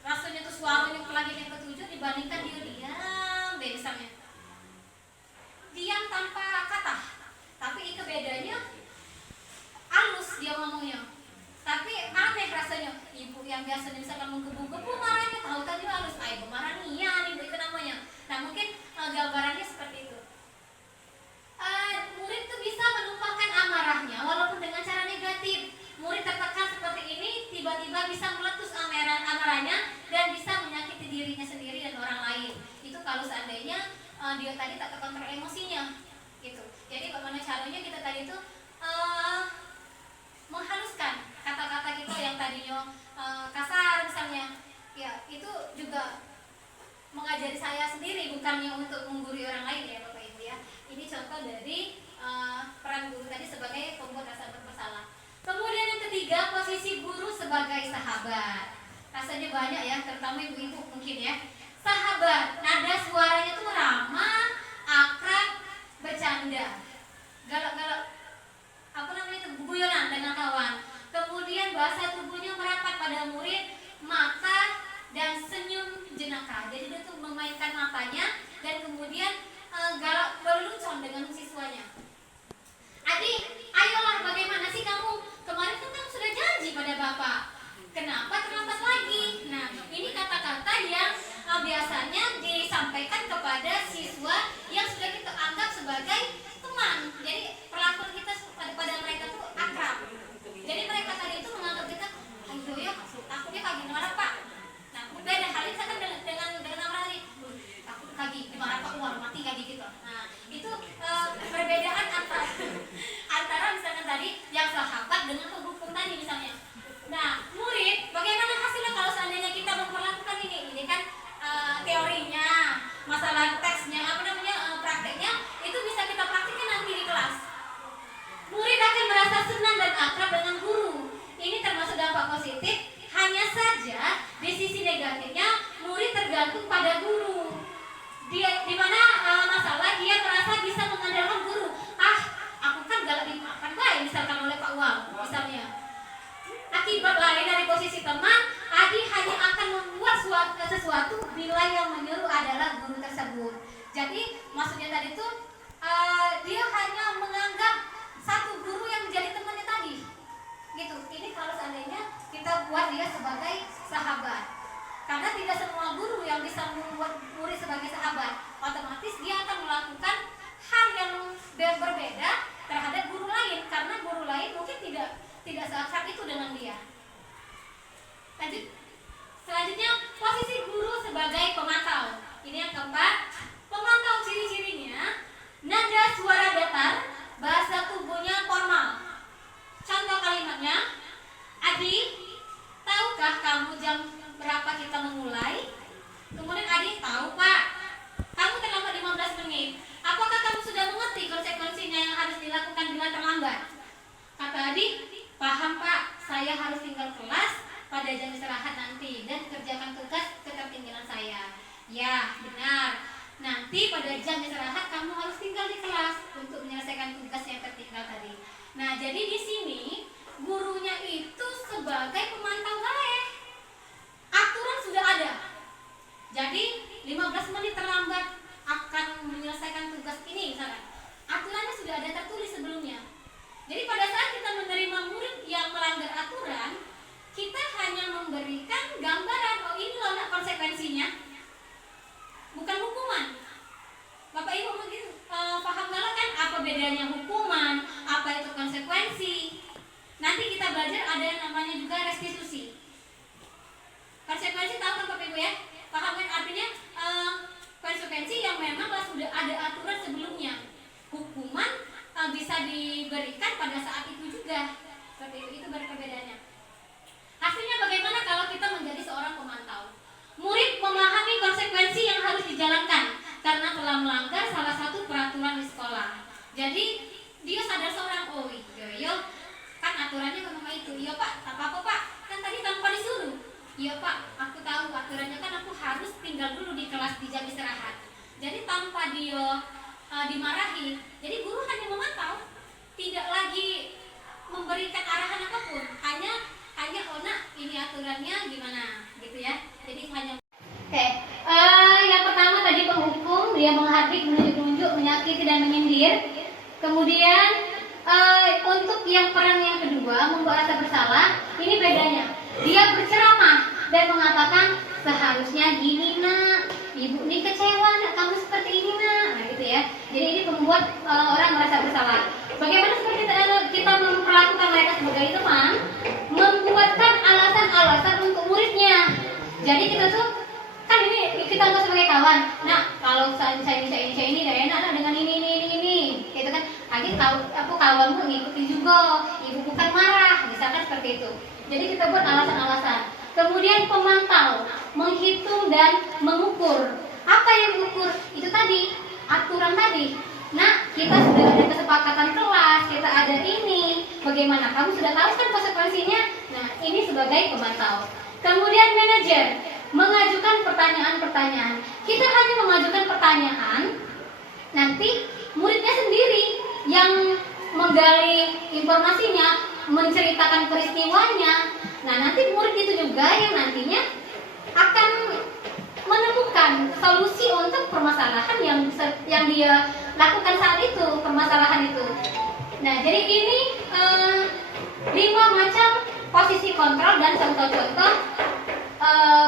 rasanya tuh suaranya lagi yang ketujuh dibandingkan dia diam deh misalnya. Diam tanpa kata, tapi itu bedanya halus dia ngomongnya. Tapi aneh rasanya, ibu yang biasanya misalkan menggebu-gebu marahnya, tahu tadi halus, ibu marah nih itu namanya. Nah mungkin gambarannya seperti itu. Murid tuh bisa menumpahkan amarahnya walaupun dengan cara negatif. Murid tertekan seperti ini tiba-tiba bisa meletus amarahnya dan bisa menyakiti dirinya sendiri dan orang lain. Itu kalau seandainya dia tadi tak terkontrol emosinya gitu. Jadi bagaimana caranya kita tadi itu menghaluskan kata-kata kita yang tadinya kasar misalnya. Ya, itu juga mengajari saya sendiri, bukannya untuk menggurui orang lain ya Bapak Ibu ya. Ini contoh dari peran guru tadi sebagai pembuat rasa bersalah. Kemudian yang ketiga, posisi guru sebagai sahabat. Rasanya banyak ya, terutama ibu-ibu mungkin ya. Sahabat, nada suaranya tuh ramah, akrab, bercanda, galak-galak, apa namanya itu, guyonan dengan kawan. Kemudian bahasa tubuhnya merapat pada murid, mata dan senyum jenaka. Jadi dia tuh memainkan matanya dan kemudian galak berlelucon dengan siswanya. Adi, ayolah bagaimana sih kamu? Kemarin kan kamu sudah janji pada Bapak. Kenapa terlambat lagi? Nah, ini kata-kata yang biasanya disampaikan kepada siswa yang sudah kita anggap sebagai teman. Jadi perlakuan kita pada mereka tuh akrab. Jadi mereka tadi itu menganggap kita, ayo ya, takutnya kaki marah Pak. Nah, beda halnya kan dengan orang ini, takut kaki marah Pak, uang mati kaki gitu. Nah, itu perbedaan antara misalnya tadi yang sahabat dengan penghukum tadi misalnya. Nah, murid, bagaimana hasilnya kalau seandainya kita memperlakukan ini? Ini kan teorinya, masalah teksnya, prakteknya, itu bisa kita praktikkan nanti di kelas. Murid akan merasa senang dan akrab dengan guru. Ini termasuk dampak positif. Hanya saja di sisi negatifnya, murid tergantung pada guru. Di mana masalah dia merasa bisa mengandalkan guru. Aku kan galak dimaafkan baik misalkan oleh Pak Wang misalnya. Akibat lain dari posisi teman, Adi hanya akan membuat sesuatu bila yang menyuruh adalah guru tersebut. Jadi maksudnya tadi itu dia hanya menganggap satu guru yang menjadi temannya tadi. Gitu. Ini kalau seandainya kita buat dia sebagai sahabat. Karena tidak semua guru yang bisa membuat murid sebagai sahabat. Otomatis dia akan melakukan hal yang berbeda terhadap guru lain karena guru lain mungkin tidak seakrab itu dengan dia. Lanjut. Selanjutnya posisi guru sebagai pemantau. Ini yang keempat. Pemantau ciri-cirinya jam istirahat nanti dan kerjakan tugas ketertinggalan saya. Ya, benar. Nanti pada jam istirahat kamu harus tinggal di kelas untuk menyelesaikan tugas yang tertinggal tadi. Nah, jadi di sini gurunya itu sebagai pemantau baik. Aturan sudah ada. Jadi 15 menit terlambat akan menyelesaikan tugas ini misalkan. Aturannya sudah ada tertulis sebelumnya. Jadi pada saat kita menerima murid yang melanggar aturan, kita hanya memberikan gambaran, oh ini loh nak konsekuensinya, bukan hukuman. Bapak Ibu mungkin paham nggak kan apa bedanya hukuman, apa itu konsekuensi. Nanti kita belajar ada yang namanya juga restitusi. Konsekuensi tahu kan Bapak Ibu ya? Paham kan artinya konsekuensi yang memang sudah ada aturan sebelumnya. Hukuman bisa diberikan pada saat itu juga. Seperti itu perbedaannya. Hasilnya bagaimana kalau kita menjadi seorang pemantau? Murid memahami konsekuensi yang harus dijalankan karena telah melanggar salah satu peraturan di sekolah. Jadi dia sadar seorang, oh iya kan aturannya memang itu. Iya Pak, apa Pak? Kan tadi tanpa disuruh. Iya Pak, aku tahu aturannya kan aku harus tinggal dulu di kelas di jam istirahat. Jadi tanpa dia dimarahi, jadi guru hanya memantau, tidak lagi memberikan arahan apapun, hanya oh nak ini aturannya gimana gitu ya. Jadi hanya yang pertama tadi penghukum, dia menghardik, menunjuk-nunjuk, menyakiti dan menyindir. Kemudian untuk yang peran yang kedua, membuat rasa bersalah, ini bedanya. Dia berceramah dan mengatakan seharusnya gini nak, ibu ini kecewa nak kamu seperti ini nak, nah gitu ya. Jadi ini membuat orang merasa bersalah. Bagaimana seperti kita memperlakukan mereka sebagai teman, membuatkan alasan-alasan untuk muridnya. Jadi kita tuh kan ini kita anggap sebagai kawan. Nah kalau saya ini gak enak lah dengan ini, gitu kan. Lagi aku kawanmu ngikutin juga, ibu bukan marah, misalkan seperti itu. Jadi kita buat alasan-alasan. Kemudian pemantau, menghitung dan mengukur. Apa yang mengukur? Itu tadi, aturan tadi. Nah, kita sudah ada kesepakatan kelas, kita ada ini. Bagaimana? Kamu sudah tahu kan konsekuensinya? Nah, ini sebagai pemantau. Kemudian manajer, mengajukan pertanyaan-pertanyaan. Kita hanya mengajukan pertanyaan, nanti muridnya sendiri yang menggali informasinya, menceritakan peristiwanya. Nah, nanti murid itu juga yang nantinya akan menemukan solusi untuk permasalahan yang dia lakukan saat itu, permasalahan itu. Nah, jadi ini 5 macam posisi kontrol dan contoh-contoh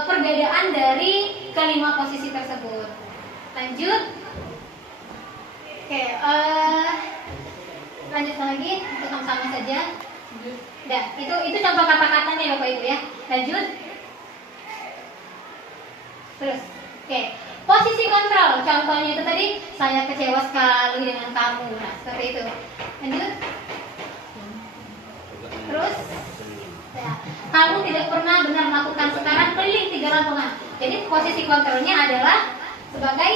perbedaan dari kelima posisi tersebut. Lanjut. Oke, lanjut lagi untuk sama-sama saja. Nah, itu contoh kata-katanya Bapak Ibu ya. Lanjut. Terus, oke. Posisi kontrol, contohnya itu tadi, saya kecewa sekali dengan kamu. Nah, seperti itu. Lanjut. Terus, ya, kamu tidak pernah benar melakukan sekarang keliling 3 lampungan. Jadi posisi kontrolnya adalah sebagai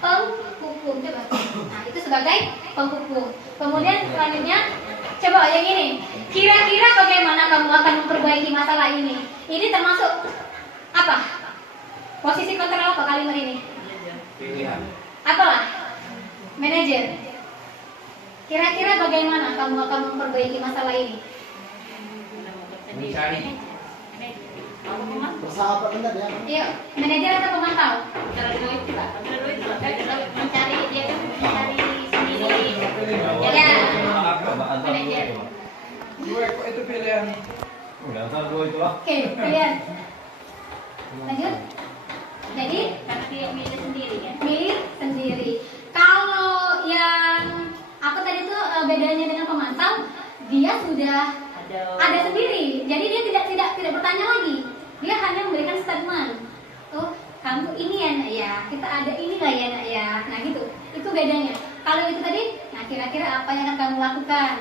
penghukum. Coba. Nah, itu sebagai penghukum. Kemudian selanjutnya, coba yang ini. Kira-kira bagaimana kamu akan memperbaiki masalah ini? Ini termasuk apa? Posisi kontrol apa kalimat ini? Pilihan. Apalah? Manajer. Kira-kira bagaimana kamu akan memperbaiki masalah ini? Mencari. Bersahabat benar ya. Iya, manajer atau pemantau? Mencari dia kan mencari sendiri. Ya. Manajer. Itu pilihan. Oke, pilihan. Lanjut. Jadi Karena dia milih sendiri kan. milih sendiri. Kalau yang apa tadi tuh bedanya dengan pemantau, dia sudah ada sendiri. Jadi dia tidak bertanya lagi. Dia hanya memberikan statement. Oh, kamu ini ya nak ya. Kita ada ini lah ya nak ya. Nah gitu. Itu bedanya. Kalau itu tadi, nah kira-kira apa yang akan kamu lakukan?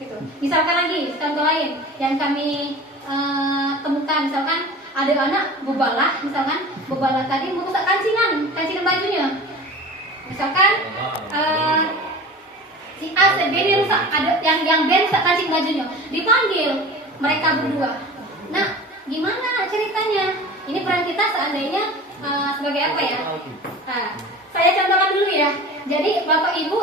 Gitu. Misalkan lagi contoh lain yang kami temukan, misalkan ada anak bebalah, misalkan bebalah tadi merusak kancingan bajunya. Misalkan si A, si B ini rusak, ada yang B rusak kancing bajunya, dipanggil mereka berdua. Nah, gimana ceritanya. Ini peran kita seandainya sebagai apa ya? Nah, saya contohkan dulu ya. Jadi Bapak Ibu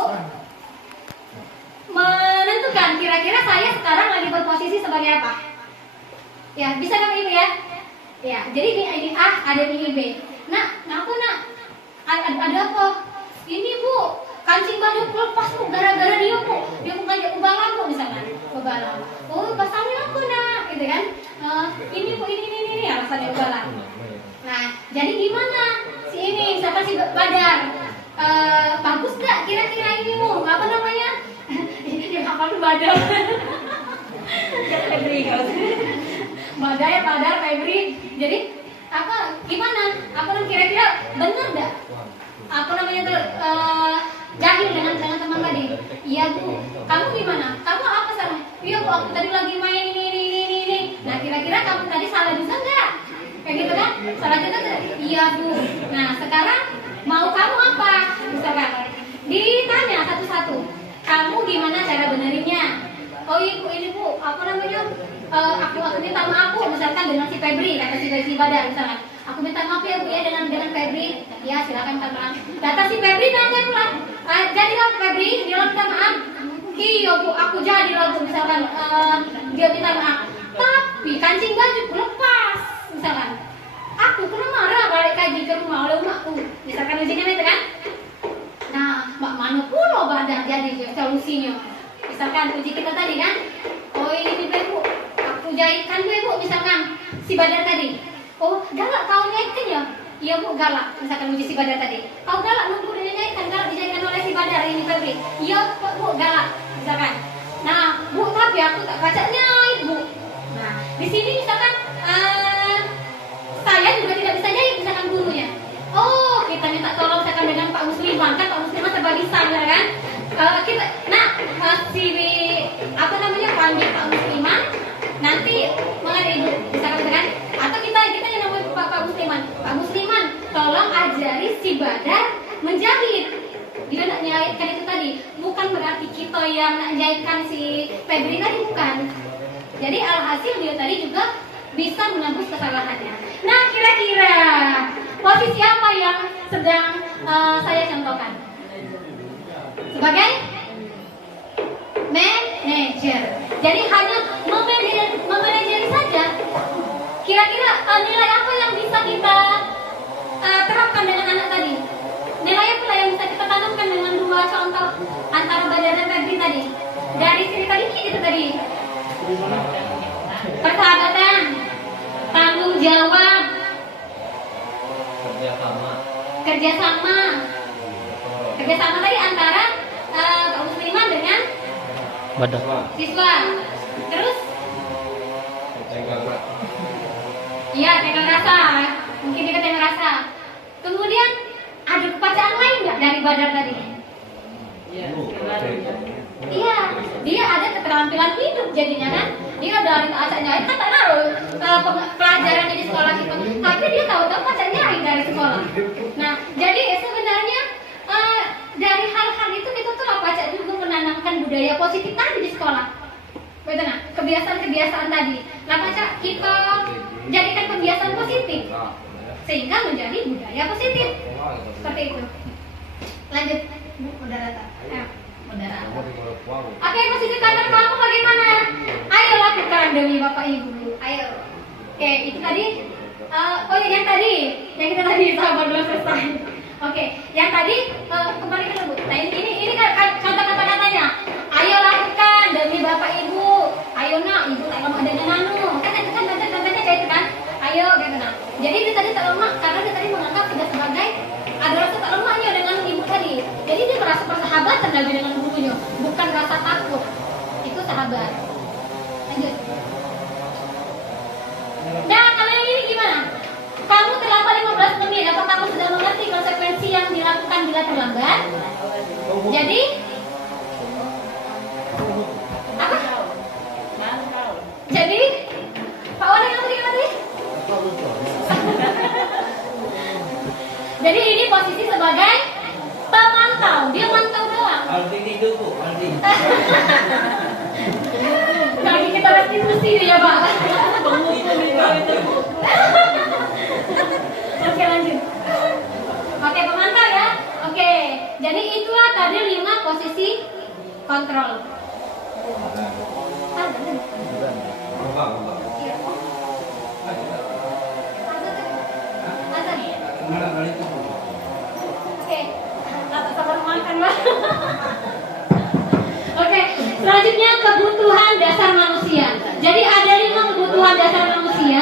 menentukan kira-kira saya sekarang lagi berposisi sebagai apa? Ya, bisa kan Ibu ya? Ya, jadi ini A, ada ini B. Nah, aku ada apa? Ini Bu, kancing baju lepas Bu, gara-gara dia Bu. Dia ngajak ubalan Bu misalkan. Ubalan. Oh, pasalnya aku nak, gitu kan? Ini Bu, ini alasannya ubalan. Nah, jadi gimana? Si ini, misalkan si Badar. Bagus gak kira-kira ini Bu? Apa namanya? Dia apa tuh Badar? Badar, Febri. Jadi apa? Gimana? Apa kira-kira benar gak? Apa namanya tuh? Jahil dengan teman tadi. Iya Bu. Kamu gimana? Kamu apa salah? Iya Bu, aku tadi lagi main ini. Nah, kira-kira kamu tadi salah juga nggak? Kayak gitu kan? Salah juga nggak? Iya Bu. Nah, sekarang mau kamu apa? Misalkan ditanya satu-satu. Kamu gimana cara benerinnya? Oh Ibu, ini Bu, apa namanya? Aku minta maaf Bu, misalkan dengan si Febri, kata si Badar misalkan. Aku minta maaf ya Bu ya dengan Febri. Ya silakan minta maaf. Kata si Febri nanya pula, jadilah Febri, dia minta maaf. Iya Bu, aku jadi lagu misalkan dia minta maaf. Tapi kancing baju lepas misalkan. Aku kena marah balik kaji ke rumah oleh emakku. Misalkan ujinya itu kan. Nah, mak mana pula Badar jadi solusinya. Misalkan uji kita tadi kan. Oh ini Bu, aku jahitkan Bu misalkan si Badar tadi. Oh galak kau nyaitin ya? Iya Bu galak. Misalkan uji si Badar tadi. Kau galak nunggu dia nyaitin, galak dijahitkan oleh si Badar ini Febri. Iya Bu galak. Misalkan. Nah Bu tapi aku tak baca nyait Bu. Nah di sini misalkan saya juga tidak bisa jahit misalkan gurunya. Oh kita minta tolong misalkan dengan Pak Musliman kan Pak Musliman serba bisa ya kan? Si apa namanya panggil Pak Musliman nanti mengenai Ibu misalkan atau kita yang namanya Pak Musliman tolong ajari si Badar menjahit. Dia nak jahitkan itu tadi bukan berarti kita yang nak jahitkan si Febri tadi bukan. Jadi alhasil dia tadi juga bisa menembus kesalahannya. Nah kira-kira posisi apa yang sedang saya contohkan sebagai manajer. Jadi hanya memanajeri saja. Kira-kira nilai apa yang bisa kita terapkan dengan anak tadi? Nilai apa yang bisa kita tanamkan dengan dua contoh antara Badar dan Febri tadi? Dari cerita dikit itu tadi. Persahabatan, tanggung jawab, kerjasama tadi antara Pak Musliman dengan Badar. siswa. Terus iya tengah rasa. Mungkin dia tengah rasa. Kemudian ada kepacaraan lain nggak dari Badar tadi? Iya, dia ada keterampilan hidup jadinya kan. Dia dari acaknya kan tak tahu pelajarannya di sekolah itu, tapi dia tahu pacaknya dari sekolah. Nah, jadi sebenarnya dari hal-hal itu kita tuh pacak juga menanamkan budaya positif tadi di sekolah. Betul nah, kebiasaan-kebiasaan tadi. Nah, pacak kita jadikan kebiasaan positif sehingga menjadi budaya positif. Seperti itu. Lanjut, Bu, moderator. Oke, posisi kanan kamu bagaimana? Ayo lakukan demi Bapak Ibu. Ayo. Oke, itu tadi. Yang tadi, yang kita tadi sabar belum selesai. Oke, yang tadi kembali ke Bu. Nah ini kan contoh kata-katanya. Ayo lakukan demi Bapak Ibu. Ayo nak, Ibu tak lama dengan anu. Kan itu kan contohnya kayak itu kan. Ayo gitu nah. Jadi dia tadi tak lemak karena dia tadi menganggap tidak sebagai ada rasa tak lemaknya dengan Ibu tadi. Jadi dia merasa persahabatan lagi dengan gurunya, bukan rasa takut. Itu sahabat. Lanjut. Nah, kalau yang ini gimana? Kamu terlambat 15 menit. Apa kamu sudah mengerti konsekuensi yang dilakukan bila terlambat? Jadi apa? Jadi Pak Wali yang tadi? Jadi ini posisi sebagai pemantau. Dia mantau doang. Aldi tidur Bu, Aldi. Lagi kita diskusi ya Pak. Pengukur itu. Oke, lanjut. Oke, pemantau ya. Oke, jadi itulah tadi 5 posisi kontrol. Iya. Azan. Oke, sabar makan lah. Oke, selanjutnya kebutuhan dasar manusia. Jadi ada 5 kebutuhan dasar manusia.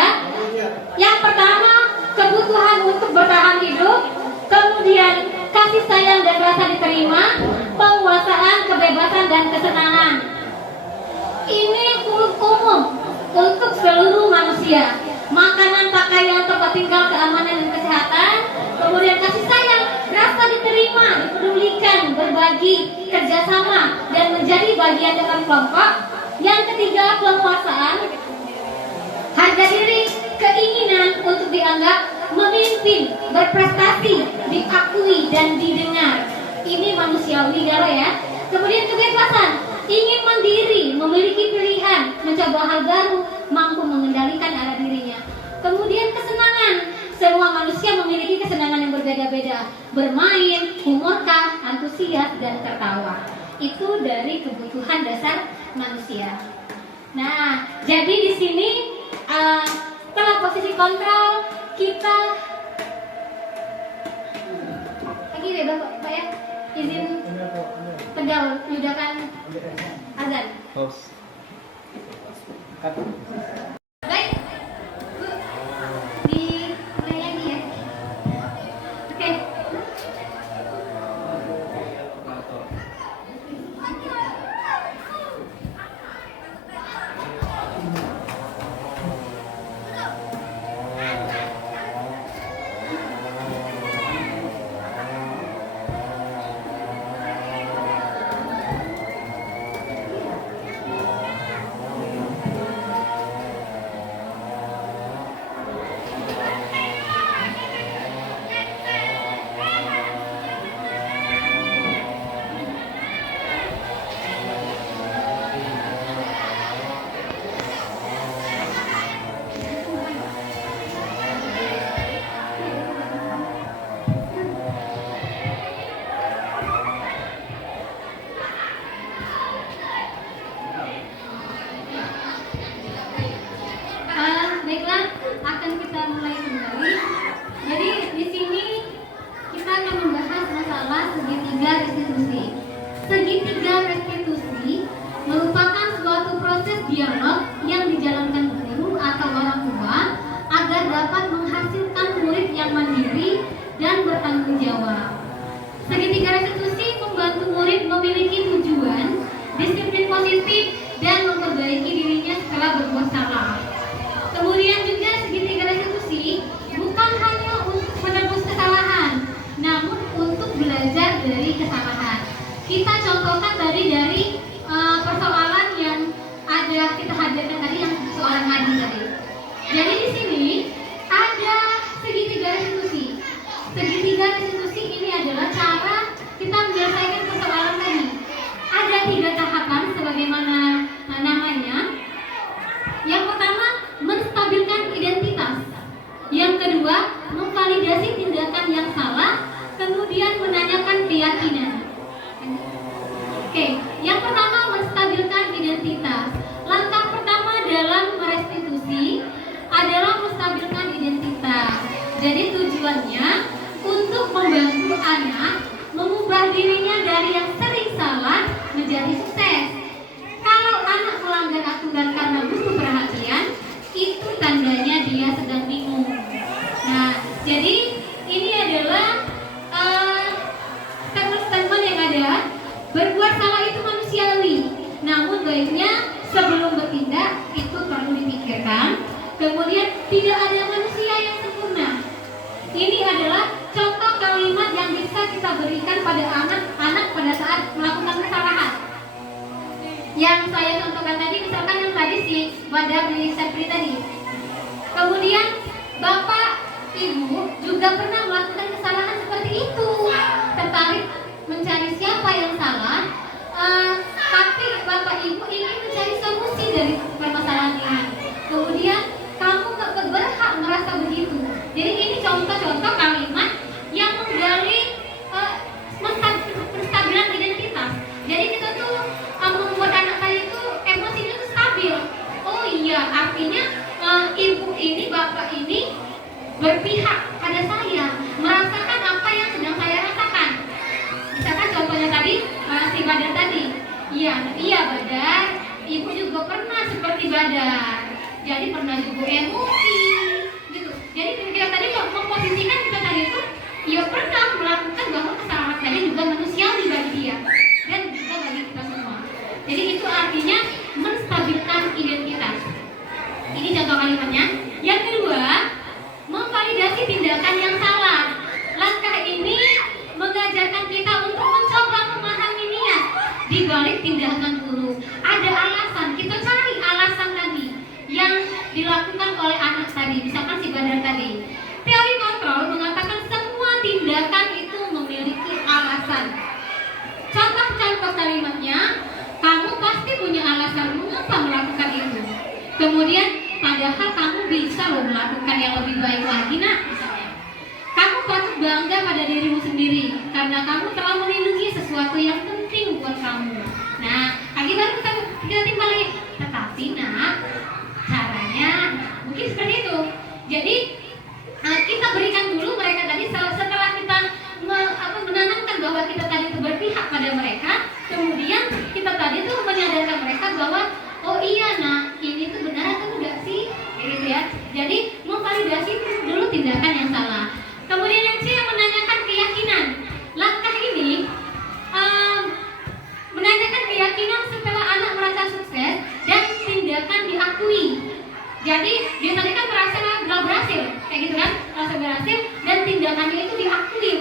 Yang pertama, kebutuhan untuk bertahan hidup. Kemudian kasih sayang dan rasa diterima, penguasaan, kebebasan dan kesenangan. Ini umum untuk seluruh manusia. Makanan, pakaian, tempat tinggal, keamanan dan kesehatan. Kemudian kasih sayang, rasa diterima, dipedulikan, berbagi, kerjasama dan menjadi bagian dalam kelompok. Yang ketiga, penguasaan, harga diri, keinginan untuk dianggap memimpin, berprestasi, diakui dan didengar. Ini manusiawi kalau ya. Kemudian kebebasan, ingin mandiri, memiliki pilihan, mencoba hal baru, mampu mengendalikan arah dirinya. Kemudian kesenangan, semua manusia memiliki kesenangan yang berbeda-beda, bermain, humorkah, antusias dan tertawa. Itu dari kebutuhan dasar manusia. Nah, jadi di sini setelah posisi kontrol kita lagi deh Bapak ya, izin tegal menyudakan azan. Baik, Bu, dimulai lagi ya. Oke. Baiklah, akan kita mulai kembali. Jadi di sini kita akan membahas masalah segitiga restitusi. Segitiga restitusi merupakan suatu proses dialog yang dijalankan guru atau orang tua agar dapat menghasilkan murid yang mandiri dan bertanggung jawab. Segitiga restitusi membantu murid memiliki tujuan, disiplin positif, dan memperbaiki dirinya setelah berbuat salah. Kemudian juga segitiga restitusi bukan hanya untuk menebus kesalahan, namun untuk belajar dari kesalahan. Kita contohkan tadi dari persoalan yang ada kita hadirkan tadi, yang soalan Adi tadi. Jadi di sini ada segitiga restitusi. Segitiga restitusi ini adalah cara kita menyelesaikan persoalan tadi. Ada 3 tahapan sebagaimana namanya. Yang pertama, menstabilkan identitas. Yang kedua, memvalidasi tindakan yang salah. Kemudian menanyakan keyakinan. Oke, yang pertama, menstabilkan identitas. Langkah pertama dalam merestitusi adalah menstabilkan identitas. Jadi tujuannya untuk membantu anak mengubah dirinya dari yang sering salah menjadi sukses. Kalau anak melanggar aturan karena butuh perhatian, itu tandanya dia sedang bingung. Nah, jadi ini adalah statement-statement yang ada. Berbuat salah itu manusiawi, namun baiknya sebelum bertindak itu perlu dipikirkan. Kemudian tidak ada manusia yang sempurna. Ini adalah contoh kalimat yang bisa kita berikan pada anak-anak pada saat melakukan kesalahan. Yang saya contohkan tadi, misalkan yang tadi si Wadah di Sepri tadi. Kemudian Bapak Ibu juga pernah melakukan kesalahan seperti itu, tertarik mencari siapa yang salah, tapi Bapak Ibu ingin mencari solusi dari permasalahan ini. Kemudian kamu gak berhak Iya Badar, ibu juga pernah seperti Badar. Jadi pernah juga emosi gitu. Jadi kita tadi memposisikan kita tadi itu ya pernah melakukan bahwa kesalahan tadi juga manusiawi bagi dia dan juga bagi kita semua. Jadi itu artinya menstabilkan identitas. Ini contoh kalimatnya. Yang kedua, memvalidasi tindakan yang salah. Langkah ini mengajarkan kita untuk mencoba memahami niat di balik tindakan guru. Ada alasan, kita cari alasan tadi yang dilakukan oleh anak tadi, misalkan si Badar tadi. Teori kontrol mengatakan semua tindakan itu memiliki alasan. Contoh kalimatnya, kamu pasti punya alasan mengapa melakukan itu. Kemudian, padahal kamu bisa loh melakukan yang lebih baik lagi, nak. Misalnya, kamu patut bangga pada dirimu sendiri karena kamu telah melindungi sesuatu yang penting buat kamu. Nah, lagi baru kita timbal lagi. Tetapi, nak, caranya mungkin seperti itu. Jadi kita berikan dulu mereka tadi setelah kita menanamkan bahwa kita tadi itu berpihak pada mereka, kemudian kita tadi itu menyadarkan mereka bahwa oh iya nak, ini tuh benar atau enggak sih, gitu ya. Jadi memvalidasi dulu tindakan yang salah. Kemudian yang C, menanyakan keyakinan. Langkah ini menanyakan keyakinan setelah anak merasa sukses dan tindakan diakui. Jadi dia tadi kan merasa berhasil, kayak gitu kan, merasa berhasil dan tindakannya itu diakui,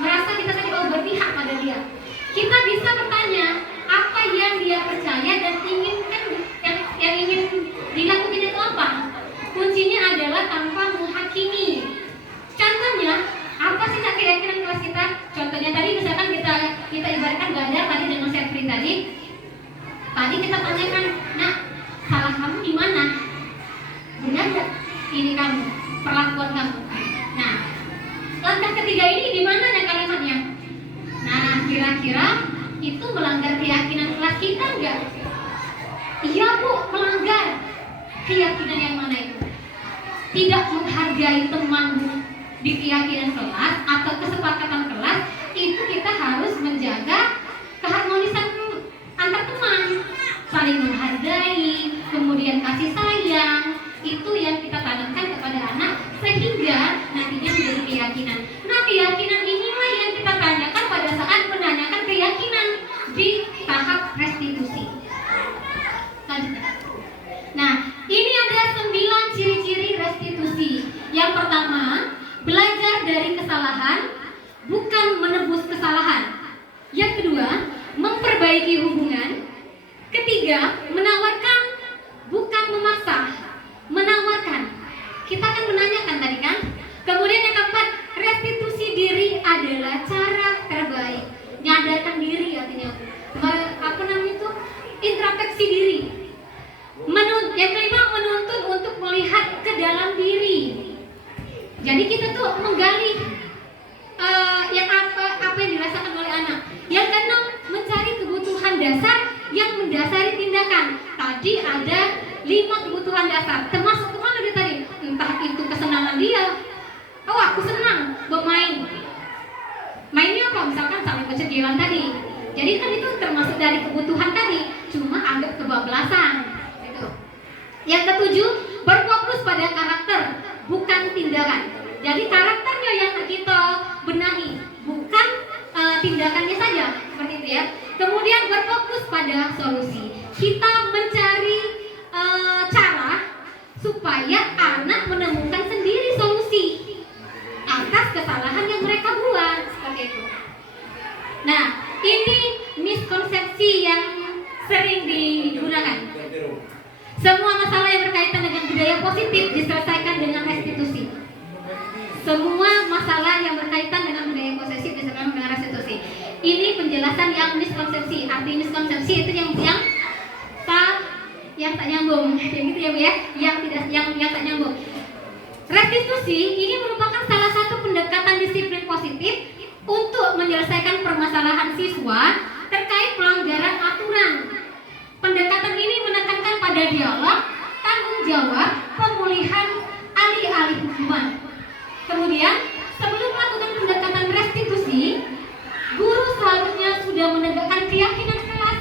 merasa kita tadi berpihak pada dia. Kita bisa bertanya apa yang dia percaya dan inginkan, yang ingin dilakukan itu apa. Kuncinya adalah tanpa menghakimi. Contohnya apa sih keyakinan kelas kita? Contohnya tadi misalkan kita ibaratkan Badar tadi dengan Sepri tadi. Tadi kita tanyakan, nak, salah kamu di mana? Benar nggak ini kamu, perlakuan kamu? Nah, langkah ketiga ini di mana ya kalimatnya? Nah, kira-kira itu melanggar keyakinan kelas kita enggak? Iya bu, melanggar. Keyakinan yang mana itu? Tidak menghargai teman di keyakinan kelas atau kesepakatan kelas, itu kita harus menjaga keharmonisan antar teman, saling menghargai, kemudian kasih sayang. Itu yang kita tanamkan kepada anak sehingga nantinya menjadi keyakinan. Nah, keyakinan inilah yang kita tanyakan pada saat menanyakan keyakinan di tahap restitusi. Nah, ini ada 9 ciri-ciri restitusi. Yang pertama, belajar dari kesalahan, bukan menebus kesalahan. Yang kedua, memperbaiki hubungan. Ketiga, menawarkan, bukan memaksa. Menawarkan. Kita akan menanyakan tadi kan. Kemudian yang keempat, restitusi diri adalah cara terbaik. Nyadarkan diri artinya. Apa namanya itu? Introspeksi diri. Yang kelima, menuntut untuk melihat ke dalam diri. Jadi kita tuh menggali yang apa yang dirasakan oleh anak. Yang keenam, mencari kebutuhan dasar yang mendasari tindakan. Tadi ada 5 kebutuhan dasar. Termasuk kemana dia tadi? Entah itu kesenangan dia. Oh, aku senang bermain. Mainnya apa? Misalkan saling kecediaan tadi. Jadi kan itu termasuk dari kebutuhan tadi. Cuma anggap kebablasan. Gitu. Yang ketujuh, berfokus pada karakter, bukan tindakan. Jadi karakternya yang kita benahi, bukan tindakannya saja. Seperti itu ya. Kemudian berfokus pada solusi. Kita mencari cara supaya anak menemukan sendiri solusi atas kesalahan yang mereka buat, seperti itu. Nah, ini miskonsepsi yang sering digunakan. Semua masalah yang berkaitan dengan budaya positif diselesaikan dengan restitusi. Semua masalah yang berkaitan dengan budaya positif diselesaikan dengan restitusi. Ini penjelasan yang miskonsepsi. Arti miskonsepsi itu yang tak nyambung, kayak gitu ya Bu ya, yang tak nyambung. Restitusi ini merupakan salah satu pendekatan disiplin positif untuk menyelesaikan permasalahan siswa terkait pelanggaran aturan. Pendekatan ini menekankan pada dialog, tanggung jawab, pemulihan, alih-alih hukuman. Kemudian, sebelum melakukan pendekatan restitusi, guru seharusnya sudah menegakkan keyakinan kelas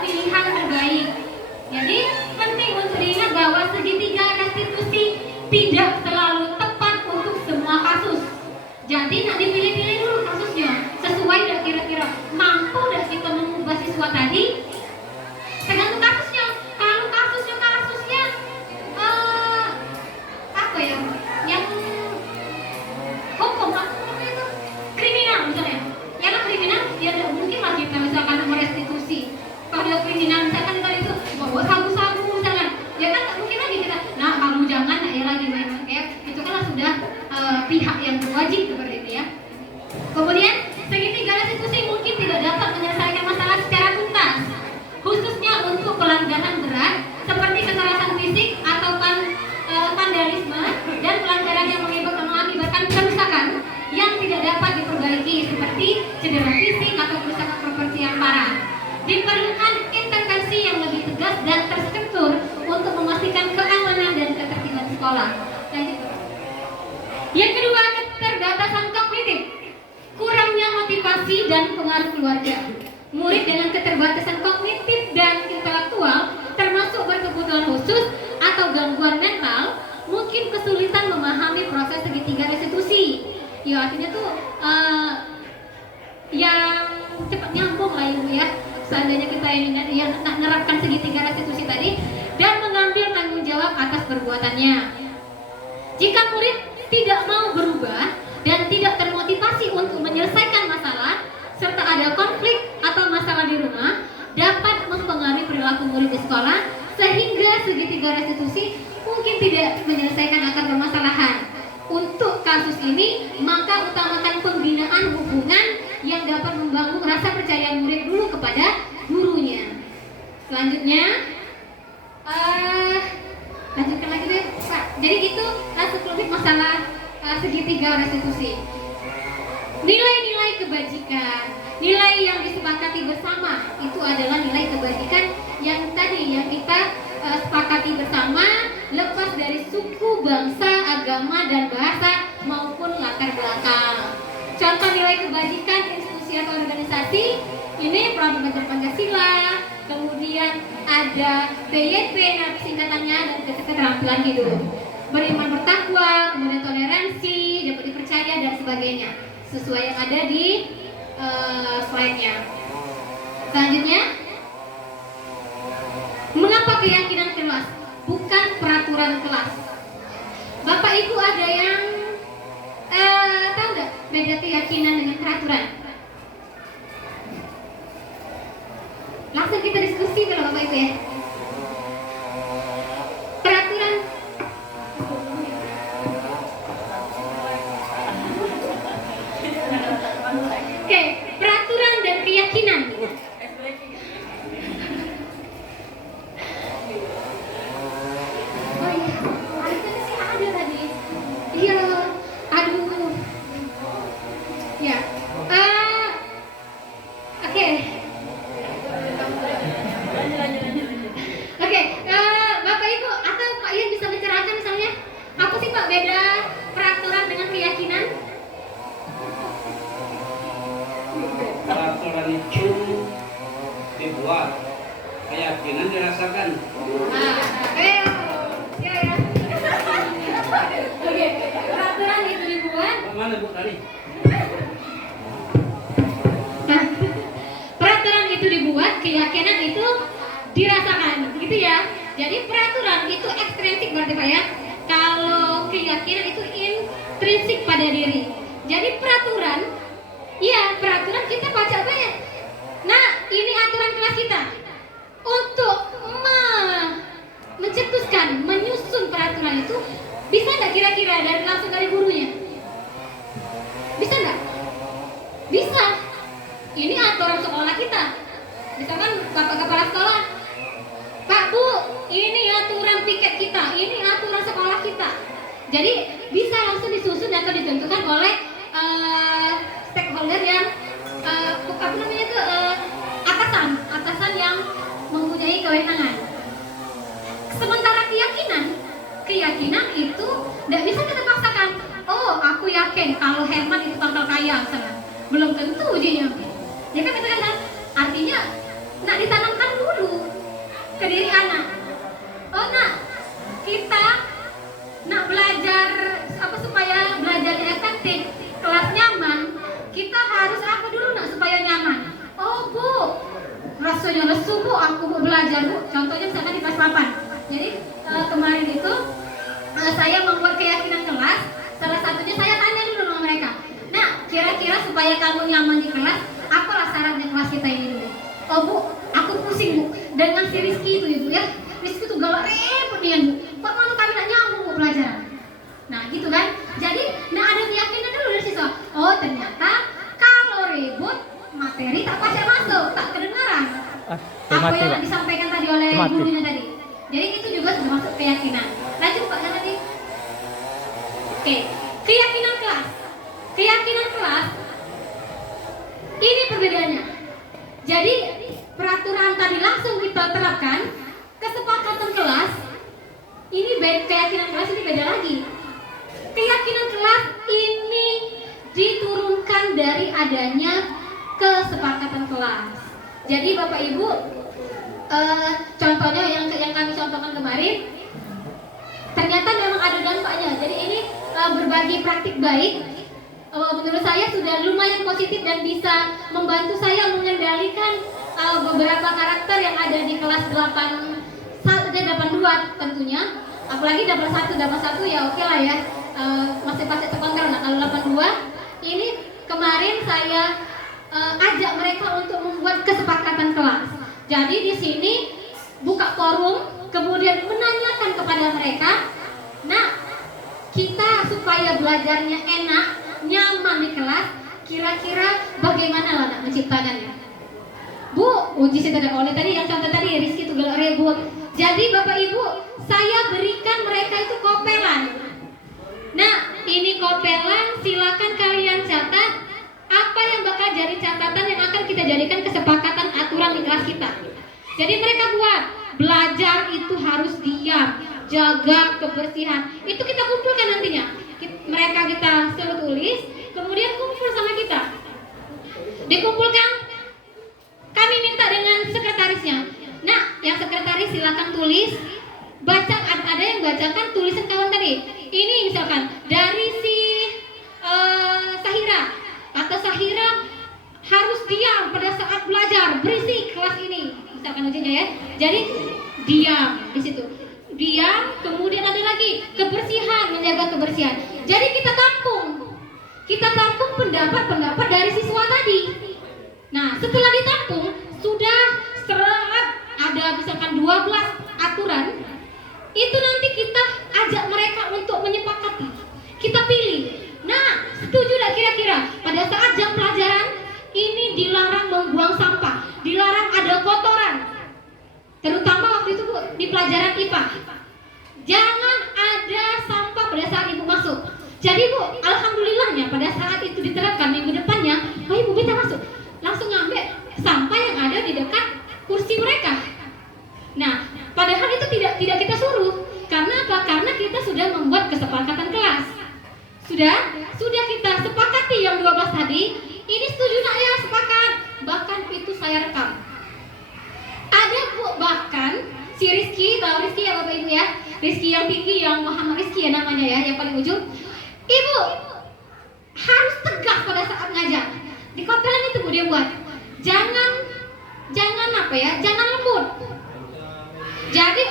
pilihan terbaik. Jadi penting untuk diingat bahwa segitiga restitusi tidak selalu tepat untuk semua kasus. Jadi nak dipilih-pilih dulu kasusnya, sesuai nggak kira-kira, mampu nggak kita mengubah siswa tadi. Tergantung kasusnya. Kalau kasusnya apa ya, yang hukum apa namanya itu, kriminal misalnya, ya kan kriminal, ya tidak mungkin lah kita misalkan merestitusi. Kalau dia kriminal misalkan itu bawa sabu-sabu misalkan, ya kan nggak mungkin lagi kita, nah kamu jangan nak ya lagi main kayak itu kan sudah pihak yang berwajib seperti itu ya. Kemudian segitiga restitusi mungkin tidak dapat menyelesaikan masalah secara tuntas, khususnya untuk pelanggaran berat seperti kekerasan fisik atau vandalisme dan pelanggaran yang mengakibatkan kerusakan yang tidak dapat diperbaiki seperti cedera fisik atau kerusakan properti yang parah. Diperlukan intervensi yang lebih tegas dan terstruktur untuk memastikan keamanan dan ketertiban sekolah. Lanjut. Yang kedua, keterbatasan kognitif, kurangnya motivasi dan pengaruh keluarga. Murid dengan keterbatasan kognitif dan intelektual, termasuk berkebutuhan khusus atau gangguan mental, mungkin kesulitan memahami proses segitiga restitusi. Ya artinya tuh yang cepat nyambung lah ibu ya. Seandainya kita yang menerapkan segitiga restitusi tadi dan mengambil tanggung jawab atas perbuatannya. Jika murid tidak mau berubah dan tidak termotivasi untuk menyelesaikan masalah serta ada konflik atau masalah di rumah, dapat mempengaruhi perilaku murid di sekolah sehingga segitiga restitusi mungkin tidak menyelesaikan akar permasalahan. Untuk kasus ini, maka utamakan pembinaan hubungan yang dapat membangun rasa percaya murid dulu kepada gurunya. Selanjutnya, lanjutkan lagi deh, Pak. Jadi itu sekelumit masalah segitiga restitusi. Nilai-nilai kebajikan, nilai yang disepakati bersama itu adalah nilai kebajikan yang tadi yang kita sepakati bersama, lepas dari suku, bangsa, agama, dan bahasa maupun latar belakang. Contoh nilai kebajikan institusi atau organisasi ini Pramuka Pancasila, kemudian ada BYP nanti singkatannya, dan keterampilan hidup, beriman bertakwa, kemudian toleransi, dapat dipercaya dan sebagainya, sesuai yang ada di slide-nya. Selanjutnya, mengapa keyakinan kelas bukan peraturan kelas? Bapak Ibu ada yang tahu nggak beda keyakinan dengan peraturan? Langsung kita diskusi kalau Bapak Ibu ya. Peraturan Oke, peraturan dan keyakinan. Oh iya, harusnya sih ada tadi. Iya, aduh. Ya, oke. Oke, Bapak Ibu atau Pak Ian bisa mencerahkan misalnya apa sih Pak beda peraturan dengan keyakinan? Peraturan itu dibuat, keyakinan dirasakan. Ya. Oke, peraturan itu dibuat. Mana Bu tadi? Nah, peraturan itu dibuat, keyakinan itu dirasakan, gitu ya. Jadi peraturan itu ekstrinsik berarti Pak ya. Kalau keyakinan itu intrinsik pada diri. Jadi peraturan, iya peraturan kita baca banyak. Nah, ini aturan kelas kita. Untuk mencetuskan, menyusun peraturan itu bisa nggak kira-kira dari langsung dari gurunya? Bisa nggak? Bisa. Ini aturan sekolah kita. Misalkan Bapak Kepala Sekolah, Pak Bu, ini aturan piket kita, ini aturan sekolah kita. Jadi bisa langsung disusun atau ditentukan oleh stakeholder yang apa namanya itu atasan yang mempunyai kewenangan. Sementara keyakinan itu tidak bisa kita paksakan. Oh, aku yakin kalau Herman itu bakal kaya misalnya. Belum tentu ujinya. Ya kan itu kan artinya nak ditanamkan dulu ke diri anak. Oh nak, kita nak belajar apa supaya belajarnya efektif, kelas nyaman, kita harus apa dulu nak supaya nyaman? Oh bu, rasanya lesu bu, aku mau belajar bu. Contohnya misalkan di kelas 8. Jadi kemarin itu saya membuat keyakinan kelas. Salah satunya saya tanya dulu sama mereka. Nah, kira-kira supaya kamu nyaman di kelas, apalah syaratnya kelas kita ini dulu? Oh bu, aku pusing bu dengan si Rizky itu ibu ya. Rizky itu galak repot dia bu. Kok malu kami nak nyambung bu pelajaran? Nah gitu kan. Jadi, nah ada keyakinan dulu dari siswa. Oh ternyata kalau ribut materi tak pasti masuk, tak kedengaran. Apa yang disampaikan tadi oleh gurunya tadi. Jadi itu juga sudah masuk keyakinan. Lanjut Pak tadi. Oke, keyakinan kelas. Keyakinan kelas ini perbedaannya. Jadi peraturan tadi langsung kita terapkan, kesepakatan kelas ini keyakinan kelas ini beda lagi. Keyakinan kelas ini diturunkan dari adanya kesepakatan kelas. Jadi Bapak Ibu, contohnya yang kami contohkan kemarin, ternyata memang ada dampaknya. Jadi ini berbagi praktik baik. Menurut saya sudah lumayan positif dan bisa membantu saya mengendalikan beberapa karakter yang ada di kelas 82 tentunya. Apalagi 81 ya oke lah ya, masih terkontrol. Nah kalau 82 ini kemarin saya ajak mereka untuk membuat kesepakatan kelas. Jadi di sini buka forum, kemudian menanyakan kepada mereka, nah kita supaya belajarnya enak, nyaman di kelas, kira-kira bagaimana lah nak menciptakannya? Bu, uji tidak oleh tadi yang contoh tadi Rizky itu galak ribut. Jadi Bapak Ibu, saya berikan mereka itu kopelan. Nah, ini kopelan, silakan kalian catat apa yang bakal jadi catatan yang akan kita jadikan kesepakatan aturan di kelas kita. Jadi mereka buat belajar itu harus diam, jaga kebersihan. Itu kita kumpulkan nantinya. Mereka kita suruh tulis, kemudian kumpul sama kita. Dikumpulkan, kami minta dengan sekretarisnya. Nah, yang sekretaris silakan tulis, baca, ada yang bacakan tulisan kawan tadi. Ini misalkan dari si Sahira, atau Sahira harus diam pada saat belajar, berisik kelas ini. Misalkan ujinya ya. Jadi diam di situ. Diam, kemudian ada lagi kebersihan, menjaga kebersihan. Jadi kita tampung pendapat dari siswa tadi. Nah, setelah ditampung sudah serap ada misalkan 12 aturan. Itu nanti kita ajak mereka untuk menyepakati. Kita pilih. Nah, setuju tak kira-kira pada saat jam pelajaran ini dilarang membuang sampah, dilarang ada kotoran. Terutama waktu itu Bu, di pelajaran IPA. Jangan ada sampah pada saat Ibu masuk. Jadi Bu, alhamdulillahnya pada saat itu diterapkan minggu depannya, oh Ibu bisa masuk. Langsung ngambil sampah yang ada di dekat kursi mereka. Nah, padahal itu tidak kita suruh. Karena apa? Karena kita sudah membuat kesepakatan kelas. Sudah kita sepakati yang 12 tadi. Ini setuju nak ya, sepakat. Bahkan itu saya rekam. Ada Bu, bahkan si Rizky, tahu Rizky ya Bapak Ibu ya? Rizky yang tinggi, yang Muhammad Rizky ya namanya ya, yang paling ujung. Ibu harus tegas pada saat ngajar. Di kopelan itu Bu dia buat. Jangan apa ya? Jangan lembut. Jadi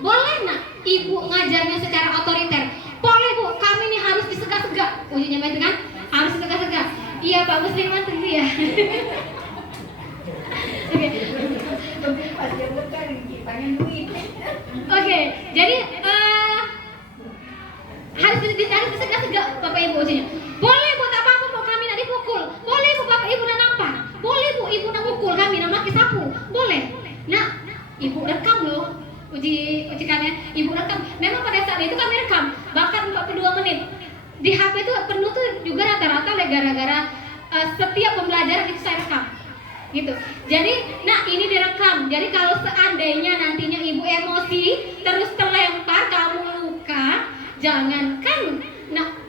boleh nak Ibu ngajarnya secara otoriter. Boleh Bu, kami ini harus disegak-segak. Ujinya begitu kan? Harus disegak-segak. Iya Pak Musliman tentu ya. Oke, jadi harus disegak-segak Bapak Ibu ujinya. Boleh Bu, tak apa-apa Bu, kami nak dipukul. Boleh Bu, Bapak Ibu nak nampar. Boleh Bu, Ibu nak pukul kami nak pakai sapu. Boleh. Nah, Ibu rekam loh ujikannya. Ibu rekam. Memang pada saat itu kami rekam bahkan 42 menit. Di HP itu penuh tuh juga rata-rata gara-gara setiap pembelajaran itu saya rekam. Gitu. Jadi, nah ini direkam. Jadi kalau seandainya nantinya Ibu emosi terus terlempar, kamu luka, jangankan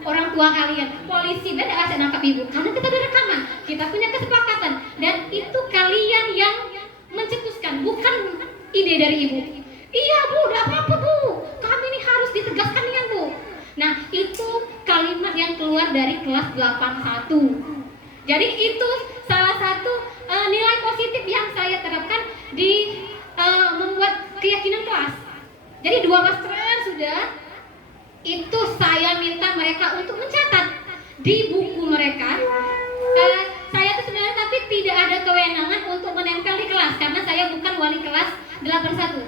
orang tua kalian, polisi beda asal nangkap Ibu. Karena kita ada rekaman, kita punya kesepakatan dan itu kalian yang ide dari ibu. Iya bu, udah apa-apa bu, kami ini harus ditegaskan dengan bu. Nah itu kalimat yang keluar dari kelas 81. Jadi itu salah satu nilai positif yang saya terapkan di membuat keyakinan kelas. Jadi 12 kelas sudah, itu saya minta mereka untuk mencatat di buku mereka. Saya tuh sebenarnya tapi tidak ada kewenangan untuk menempel di kelas karena saya bukan wali kelas 81.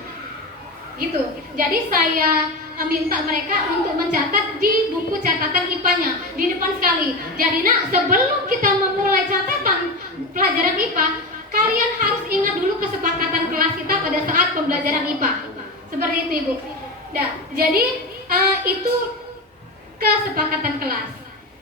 Gitu. Jadi saya minta mereka untuk mencatat di buku catatan IPA-nya di depan sekali. Jadi nak, sebelum kita memulai catatan pelajaran IPA, kalian harus ingat dulu kesepakatan kelas kita pada saat pembelajaran IPA. Seperti itu Ibu. Nah, jadi itu kesepakatan kelas.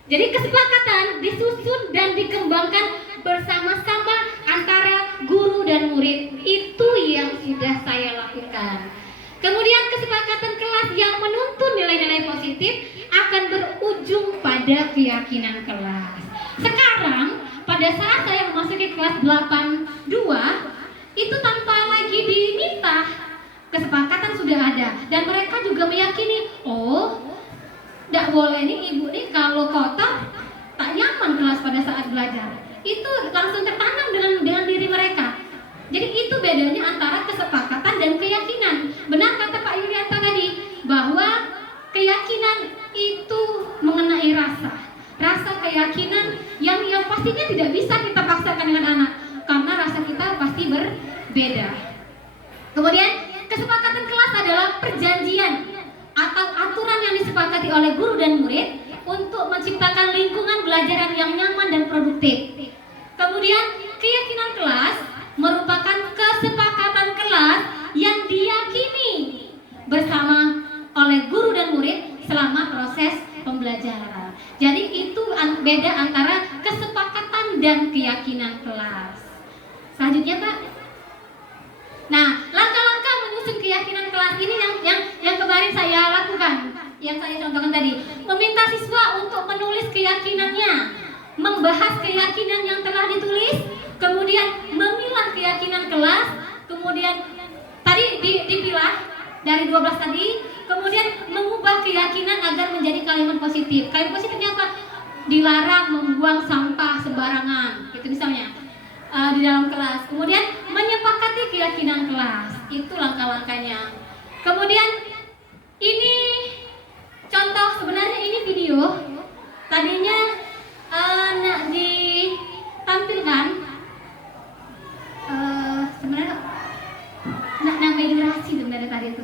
Jadi kesepakatan disusun dan dikembangkan bersama-sama antara guru dan murid. Itu yang sudah saya lakukan. Kemudian kesepakatan kelas yang menuntun nilai-nilai positif akan berujung pada keyakinan kelas. Sekarang pada saat saya memasuki kelas 82, itu tanpa lagi diminta, kesepakatan sudah ada dan mereka juga meyakini, oh, tidak boleh nih ibu nih kalau kotor tak nyaman kelas pada saat belajar. Itu langsung tertanam dengan diri mereka. Jadi itu bedanya antara kesepakatan dan keyakinan. Benar kata Pak Yulianto tadi bahwa keyakinan itu mengenai rasa. Rasa keyakinan yang pastinya tidak bisa kita paksakan dengan anak karena rasa kita pasti berbeda. Kemudian kesepakatan kelas adalah perjanjian atau aturan yang disepakati oleh guru dan murid untuk menciptakan lingkungan belajar yang nyaman dan produktif. Kemudian keyakinan kelas merupakan kesepakatan kelas yang diyakini bersama oleh guru dan murid selama proses pembelajaran. Jadi itu beda antara kesepakatan dan keyakinan kelas. Selanjutnya Pak. Nah, langkah-langkah menyusun keyakinan kelas ini yang kemarin saya lakukan, yang saya contohkan tadi, meminta siswa untuk menulis keyakinannya, membahas keyakinan yang telah ditulis, kemudian memilah keyakinan kelas, kemudian tadi dipilah dari 12 tadi, kemudian mengubah keyakinan agar menjadi kalimat positif. Kalimat positifnya apa? Dilarang membuang sampah sembarangan, gitu misalnya di dalam kelas. Kemudian menyepakati keyakinan kelas, itu langkah-langkahnya. Kemudian ini contoh, sebenarnya ini video tadinya nak ditampilkan, sebenarnya nak namanya durasi sebenarnya tadi itu.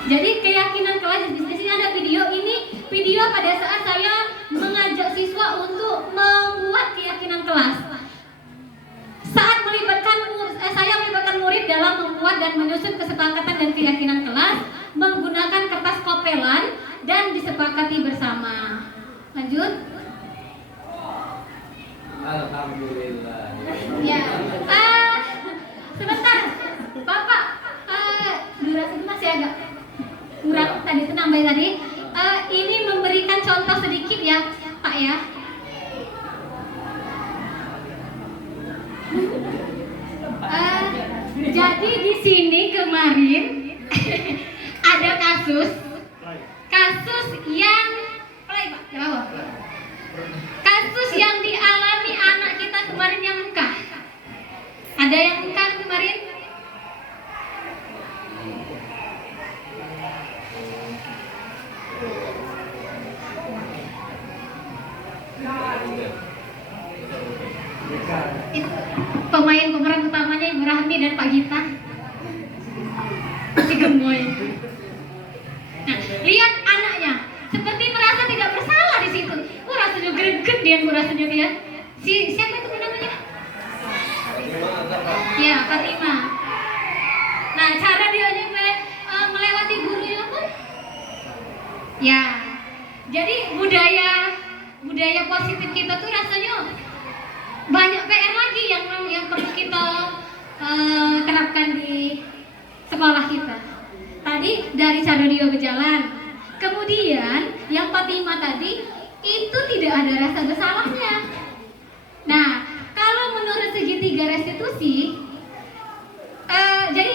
Jadi keyakinan kelas di sini ada video. Ini video pada saat saya mengajak siswa untuk membuat keyakinan kelas. Saat saya melibatkan murid dalam membuat dan menyusun kesepakatan dan keyakinan kelas menggunakan kertas kopelan dan disepakati bersama. Lanjut. Alhamdulillah. Ya. Sebentar, Bapak. Durasi itu masih agak kurang. Tadi itu nambah tadi. Ini memberikan contoh sedikit ya, Pak ya. Jadi di sini kemarin ada kasus yang kasus yang dialami anak kita kemarin yang luka. Ada yang luka kemarin? Pemain pemeran utamanya Ibu Rahmi dan Pak Gita. Si gemoy. Nah, lihat anaknya seperti merasa tidak bersalah di situ. Rasanya greget dia, rasanya dia. Siapa itu namanya? Ya, Fatima. Nah, cara dia melewati gurunya pun, ya. Jadi budaya positif kita tuh rasanya banyak PR lagi yang perlu kita terapkan di sekolah kita. Tadi dari cara dia berjalan, kemudian yang Fatima tadi itu tidak ada rasa bersalahnya. Nah, kalau menurut segitiga restitusi, jadi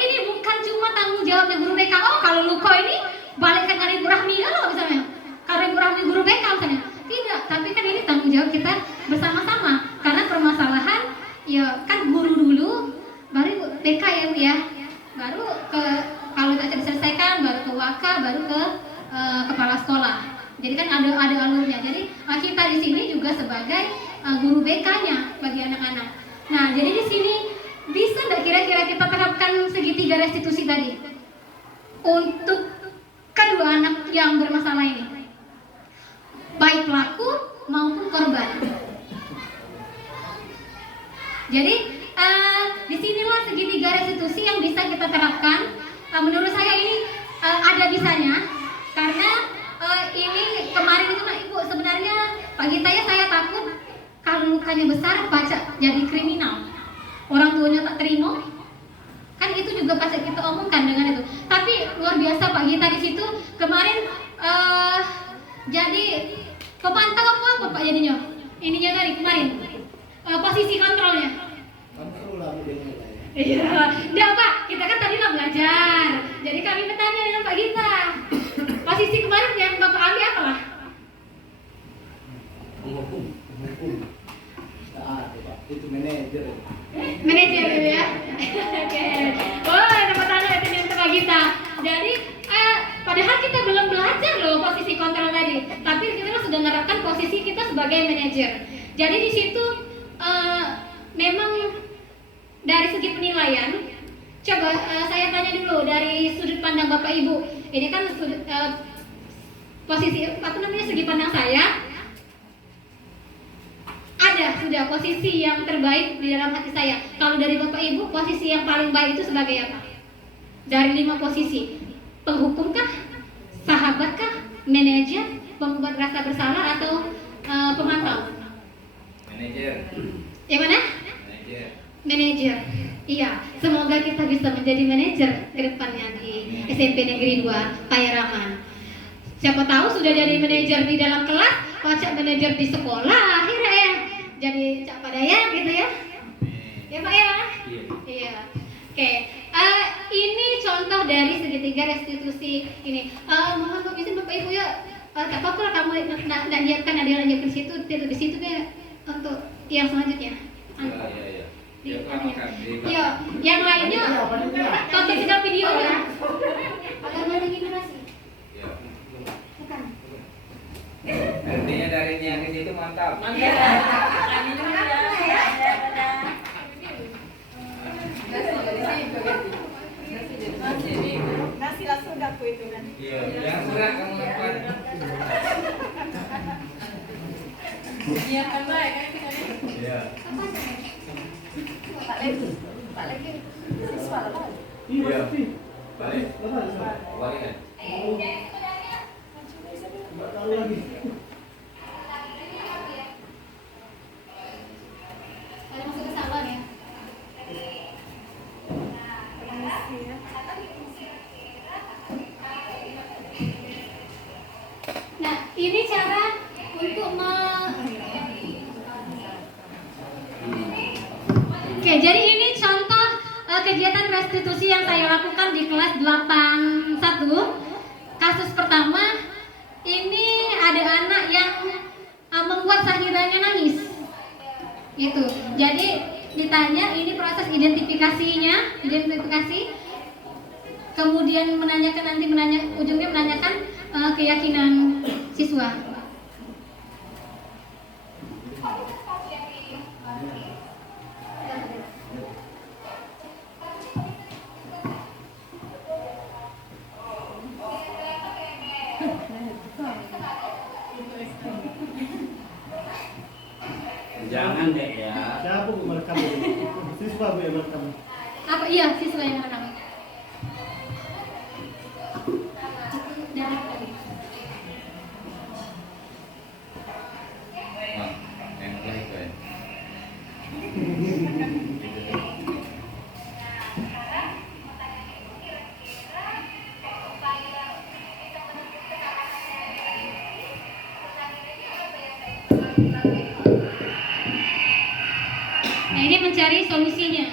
tanggung jawab kita bersama-sama. Karena permasalahan ya kan guru dulu, baru BK ya Bu ya, baru ke kalau tidak diselesaikan baru ke Waka, baru ke kepala sekolah. Jadi kan ada alurnya. Jadi kita di sini juga sebagai guru BK-nya bagi anak-anak. Nah, jadi di sini bisa nggak kira-kira kita terapkan segitiga restitusi tadi untuk kedua anak yang bermasalah ini, baik pelaku maupun korban. Jadi disinilah segitiga restitusi yang bisa kita terapkan. Menurut saya ini ada bisanya, karena ini kemarin itu Ibu sebenarnya Pak Gita ya, saya takut kalau lukanya besar pacak jadi kriminal, orang tuanya tak terima, kan itu juga pasti kita omongkan dengan itu. Tapi luar biasa Pak Gita di situ kemarin jadi pemantau apa Pak jadinya? Ininya tadi kemarin posisi kontrolnya. Kontrol lah modelnya. Iya, enggak Pak, kita kan tadi nggak belajar, jadi kami bertanya dengan Pak Gita. Posisi kemarin yang Bapak ambil apa lah? Menghukum. Pak. Itu manajer. Manajer gitu ya. Oke. Oh, dapat tanda itu yang Pak Gita. Jadi padahal kita belum belajar loh posisi kontrol tadi, tapi kita sudah menerapkan posisi kita sebagai manajer. Jadi di situ memang dari segi penilaian, coba saya tanya dulu dari sudut pandang Bapak Ibu. Ini kan posisi apa namanya, segi pandang saya. Ada sudah posisi yang terbaik di dalam hati saya. Kalau dari Bapak Ibu, posisi yang paling baik itu sebagai apa? Dari 5 posisi, penghukumkah, sahabatkah, manajer, pembuat rasa bersalah, atau pemantau? Manajer. Yang mana? Manajer. Manajer. Iya, semoga kita bisa menjadi manajer ke depannya di SMP Negeri 2 Payaraman. Siapa tahu sudah jadi manajer di dalam kelas, pacak manajer di sekolah, akhirnya ya jadi Cak Padaya gitu ya. Ya Pak ya? Iya. Oke. Ini contoh dari segitiga restitusi ini. Mohon Bapak izin Bapak Ibu ya, tak apa-apa kamu tidak lihatkan ada yang lanjutkan situ, di situ deh untuk yang selanjutnya. Iya, yang lainnya tonton sedang videonya. Agar mengurangi durasi. Bukan. Artinya dari ini yang ke situ mantap. Nasi langsung dapur itu kan. Iya, yang surat kamu lakukan. Iya kan baik kan kita. Iya. Pak lagi siswa lah. Iya. Balik. Balik kan? Ada masuk ke salon ya. Nah, ini cara untuk Oke, jadi ini contoh kegiatan restitusi yang saya lakukan di kelas 81. Kasus pertama, ini ada anak yang membuat sahirannya nangis. Gitu. Jadi ditanya, ini proses identifikasi, kemudian ujungnya menanyakan keyakinan siswa. Jangan deh ya. Siapa Bu merekam ini? Siswa Bu yang merekam. Apa iya siswa yang merekam? Wah, template itu ya. Nah, ini mencari solusinya.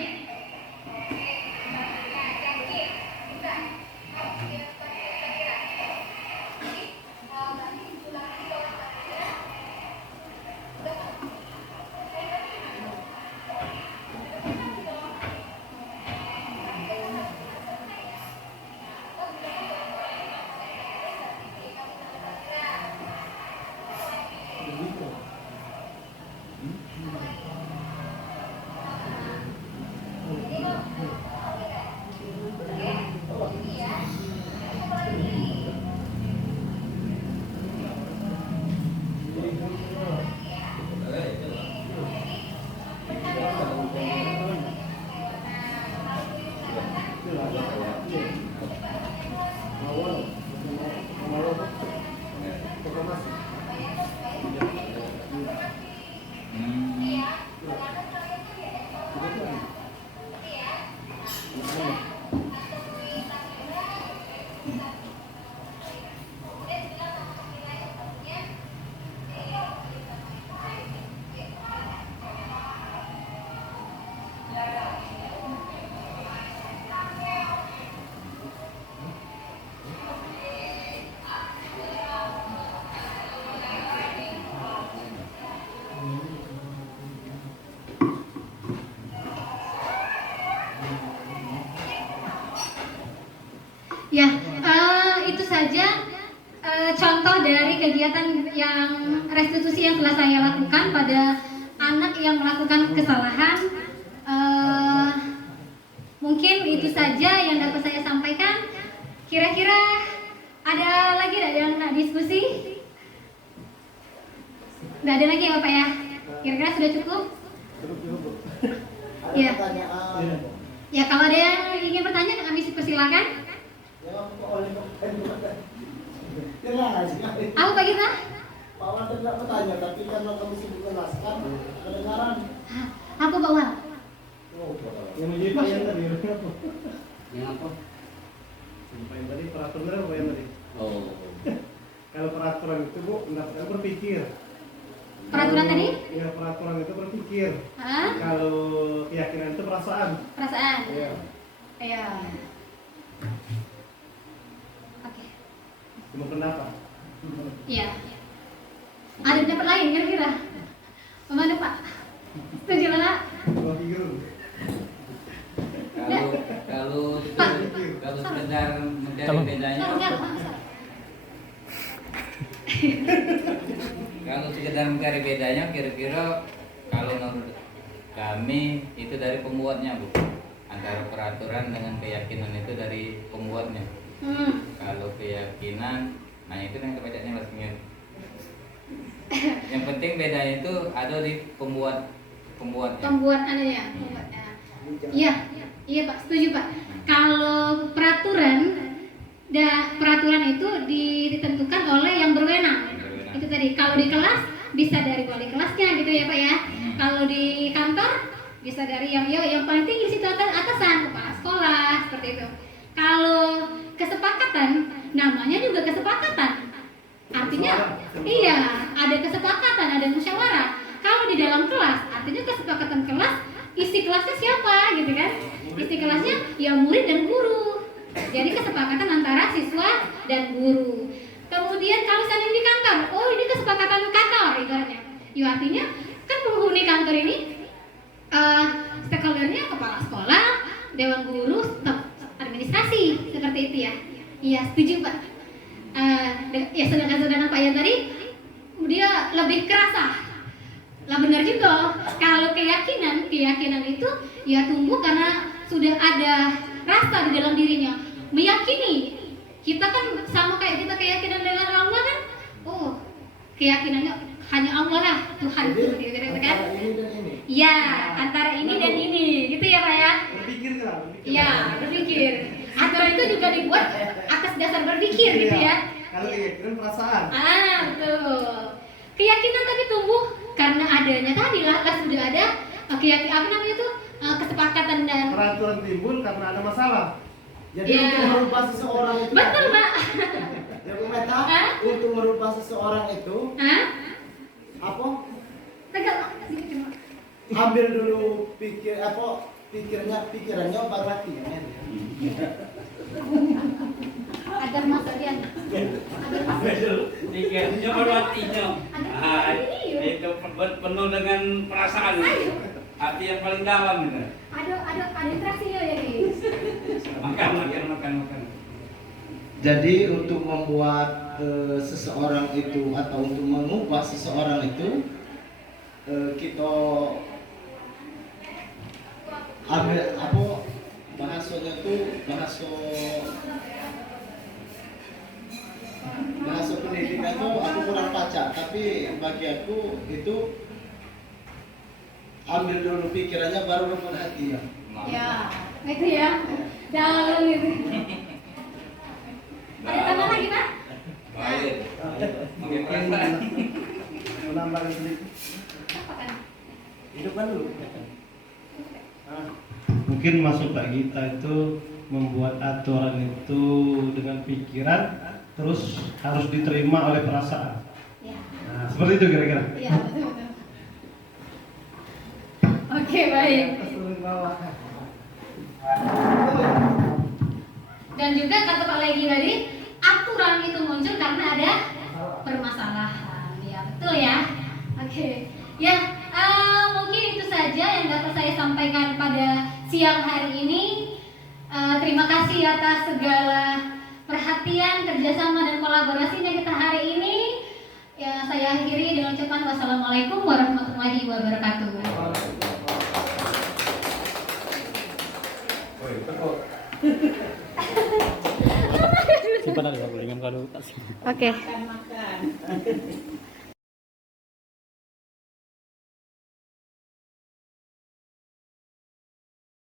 Awal. Awal. Proklamasi. Ya, itu saja contoh dari kegiatan yang restitusi yang telah saya lakukan pada anak yang melakukan kesalahan. Mungkin itu saja yang dapat saya sampaikan. Kira-kira ada lagi tidak yang nak diskusi? Tidak ada lagi ya Bapak ya? Kira-kira sudah cukup? Ada Ya. pertanyaan. Ya, kalau ada yang ingin bertanya kami persilakan. Jawab Pak oleh Tenang aja. Apa Pak kita? Pak Wan tidak bertanya, tapi karena kami sibuk menjelaskan, kedengaran. Apa Pak Wal? Yang menjadi Pak yang tadi. Yang apa? Pak yang tadi peraturan apa yang tadi? Oh. Kalau peraturan itu Bu, mendapatkan berpikir. Peraturan tadi? Ya, peraturan itu berpikir. Hah? Kalau keyakinan itu perasaan. Perasaan? Iya. Iya. Oke. Cuma pendapat. Iya. Ada pendapat lain kira-kira? Mana Pak? Setuju lah? Cuma pikir. Kalau sekedar mencari bedanya, Enggak. kalau sekedar mencari bedanya, kira-kira kalau menurut kami itu dari pembuatnya Bu, antara peraturan dengan keyakinan itu dari pembuatnya. Kalau keyakinan, nah itu yang kebacanya resminya. Yang penting bedanya itu ada di pembuatnya. Pembuat anunya. Iya, iya Pak, setuju Pak. Kalau peraturan itu ditentukan oleh yang berwenang. Itu tadi. Kalau di kelas bisa dari wali kelasnya gitu ya Pak ya. Kalau di kantor bisa dari yang paling tinggi situ atasan, kepala sekolah seperti itu. Kalau kesepakatan, namanya juga kesepakatan. Artinya iya, ada kesepakatan, ada musyawarah. Kalau di dalam kelas, artinya kesepakatan kelas, isi kelasnya siapa gitu kan? Isi kelasnya ya murid dan guru. Jadi kesepakatan antara siswa dan guru. Kemudian kalau misalnya di kantor, oh ini kesepakatan kantor ibaratnya. Ya artinya kan penghuni kantor ini stakeholdernya kepala sekolah, dewan guru, staf administrasi seperti itu ya. Iya setuju Pak. Ya sedangkan Pak Yan tadi dia lebih kerasa. Lah benar juga. Kalau keyakinan itu ya tumbuh karena sudah ada rasa di dalam dirinya, meyakini. Kita kan sama kayak kita keyakinan dengan Allah kan. Oh, keyakinannya hanya Allah lah, Tuhan gitu kan. Ya, antara ini dan ini, gitu ya Pak ya. Berpikir kan? Iya, berpikir. Aturan itu juga dibuat atas dasar berpikir gitu ya. Kalau keyakinan perasaan. Betul. Keyakinan tapi tumbuh karena adanya tadi lah sudah ada keyakinan kesepakatan dan Peraturan timbul karena ada masalah. Jadi Ya. untuk merubah seseorang itu. betul Pak. Ya Bu Meta, Hah? untuk merubah seseorang itu Hah? apa? Tegak Pak. Sedikit, Pak. Ambil dulu pikirannya baru hatinya. Agar masuk dia. Pikirnya baru hatinya. Itu penuh dengan perasaan. Hati yang paling dalam itu. Ada interaksinya ya guys. Makan. Jadi untuk membuat seseorang itu atau untuk mengubah seseorang itu kita ambil bahasanya itu bahasa pendidikan itu aku kurang baca, tapi bagi aku itu ambil dulu pikirannya baru dapat hati ya. Ya, itu ya. Dalam mungkin masuk Pak Gita itu membuat aturan itu dengan pikiran, terus harus diterima oleh perasaan. Ya. Nah, seperti itu kira-kira. Iya, betul. Oke, baik. Dan juga kata Pak Legi tadi, aturan itu muncul karena ada permasalahan. Ya, betul ya. Oke. Ya, mungkin itu saja yang dapat saya sampaikan pada siang hari ini. Terima kasih atas segala perhatian, kerjasama, dan kolaborasinya kita hari ini. Ya, saya akhiri dengan ucapan wassalamualaikum warahmatullahi wabarakatuh. Simpan aja, dengan kalau Oke. Makan.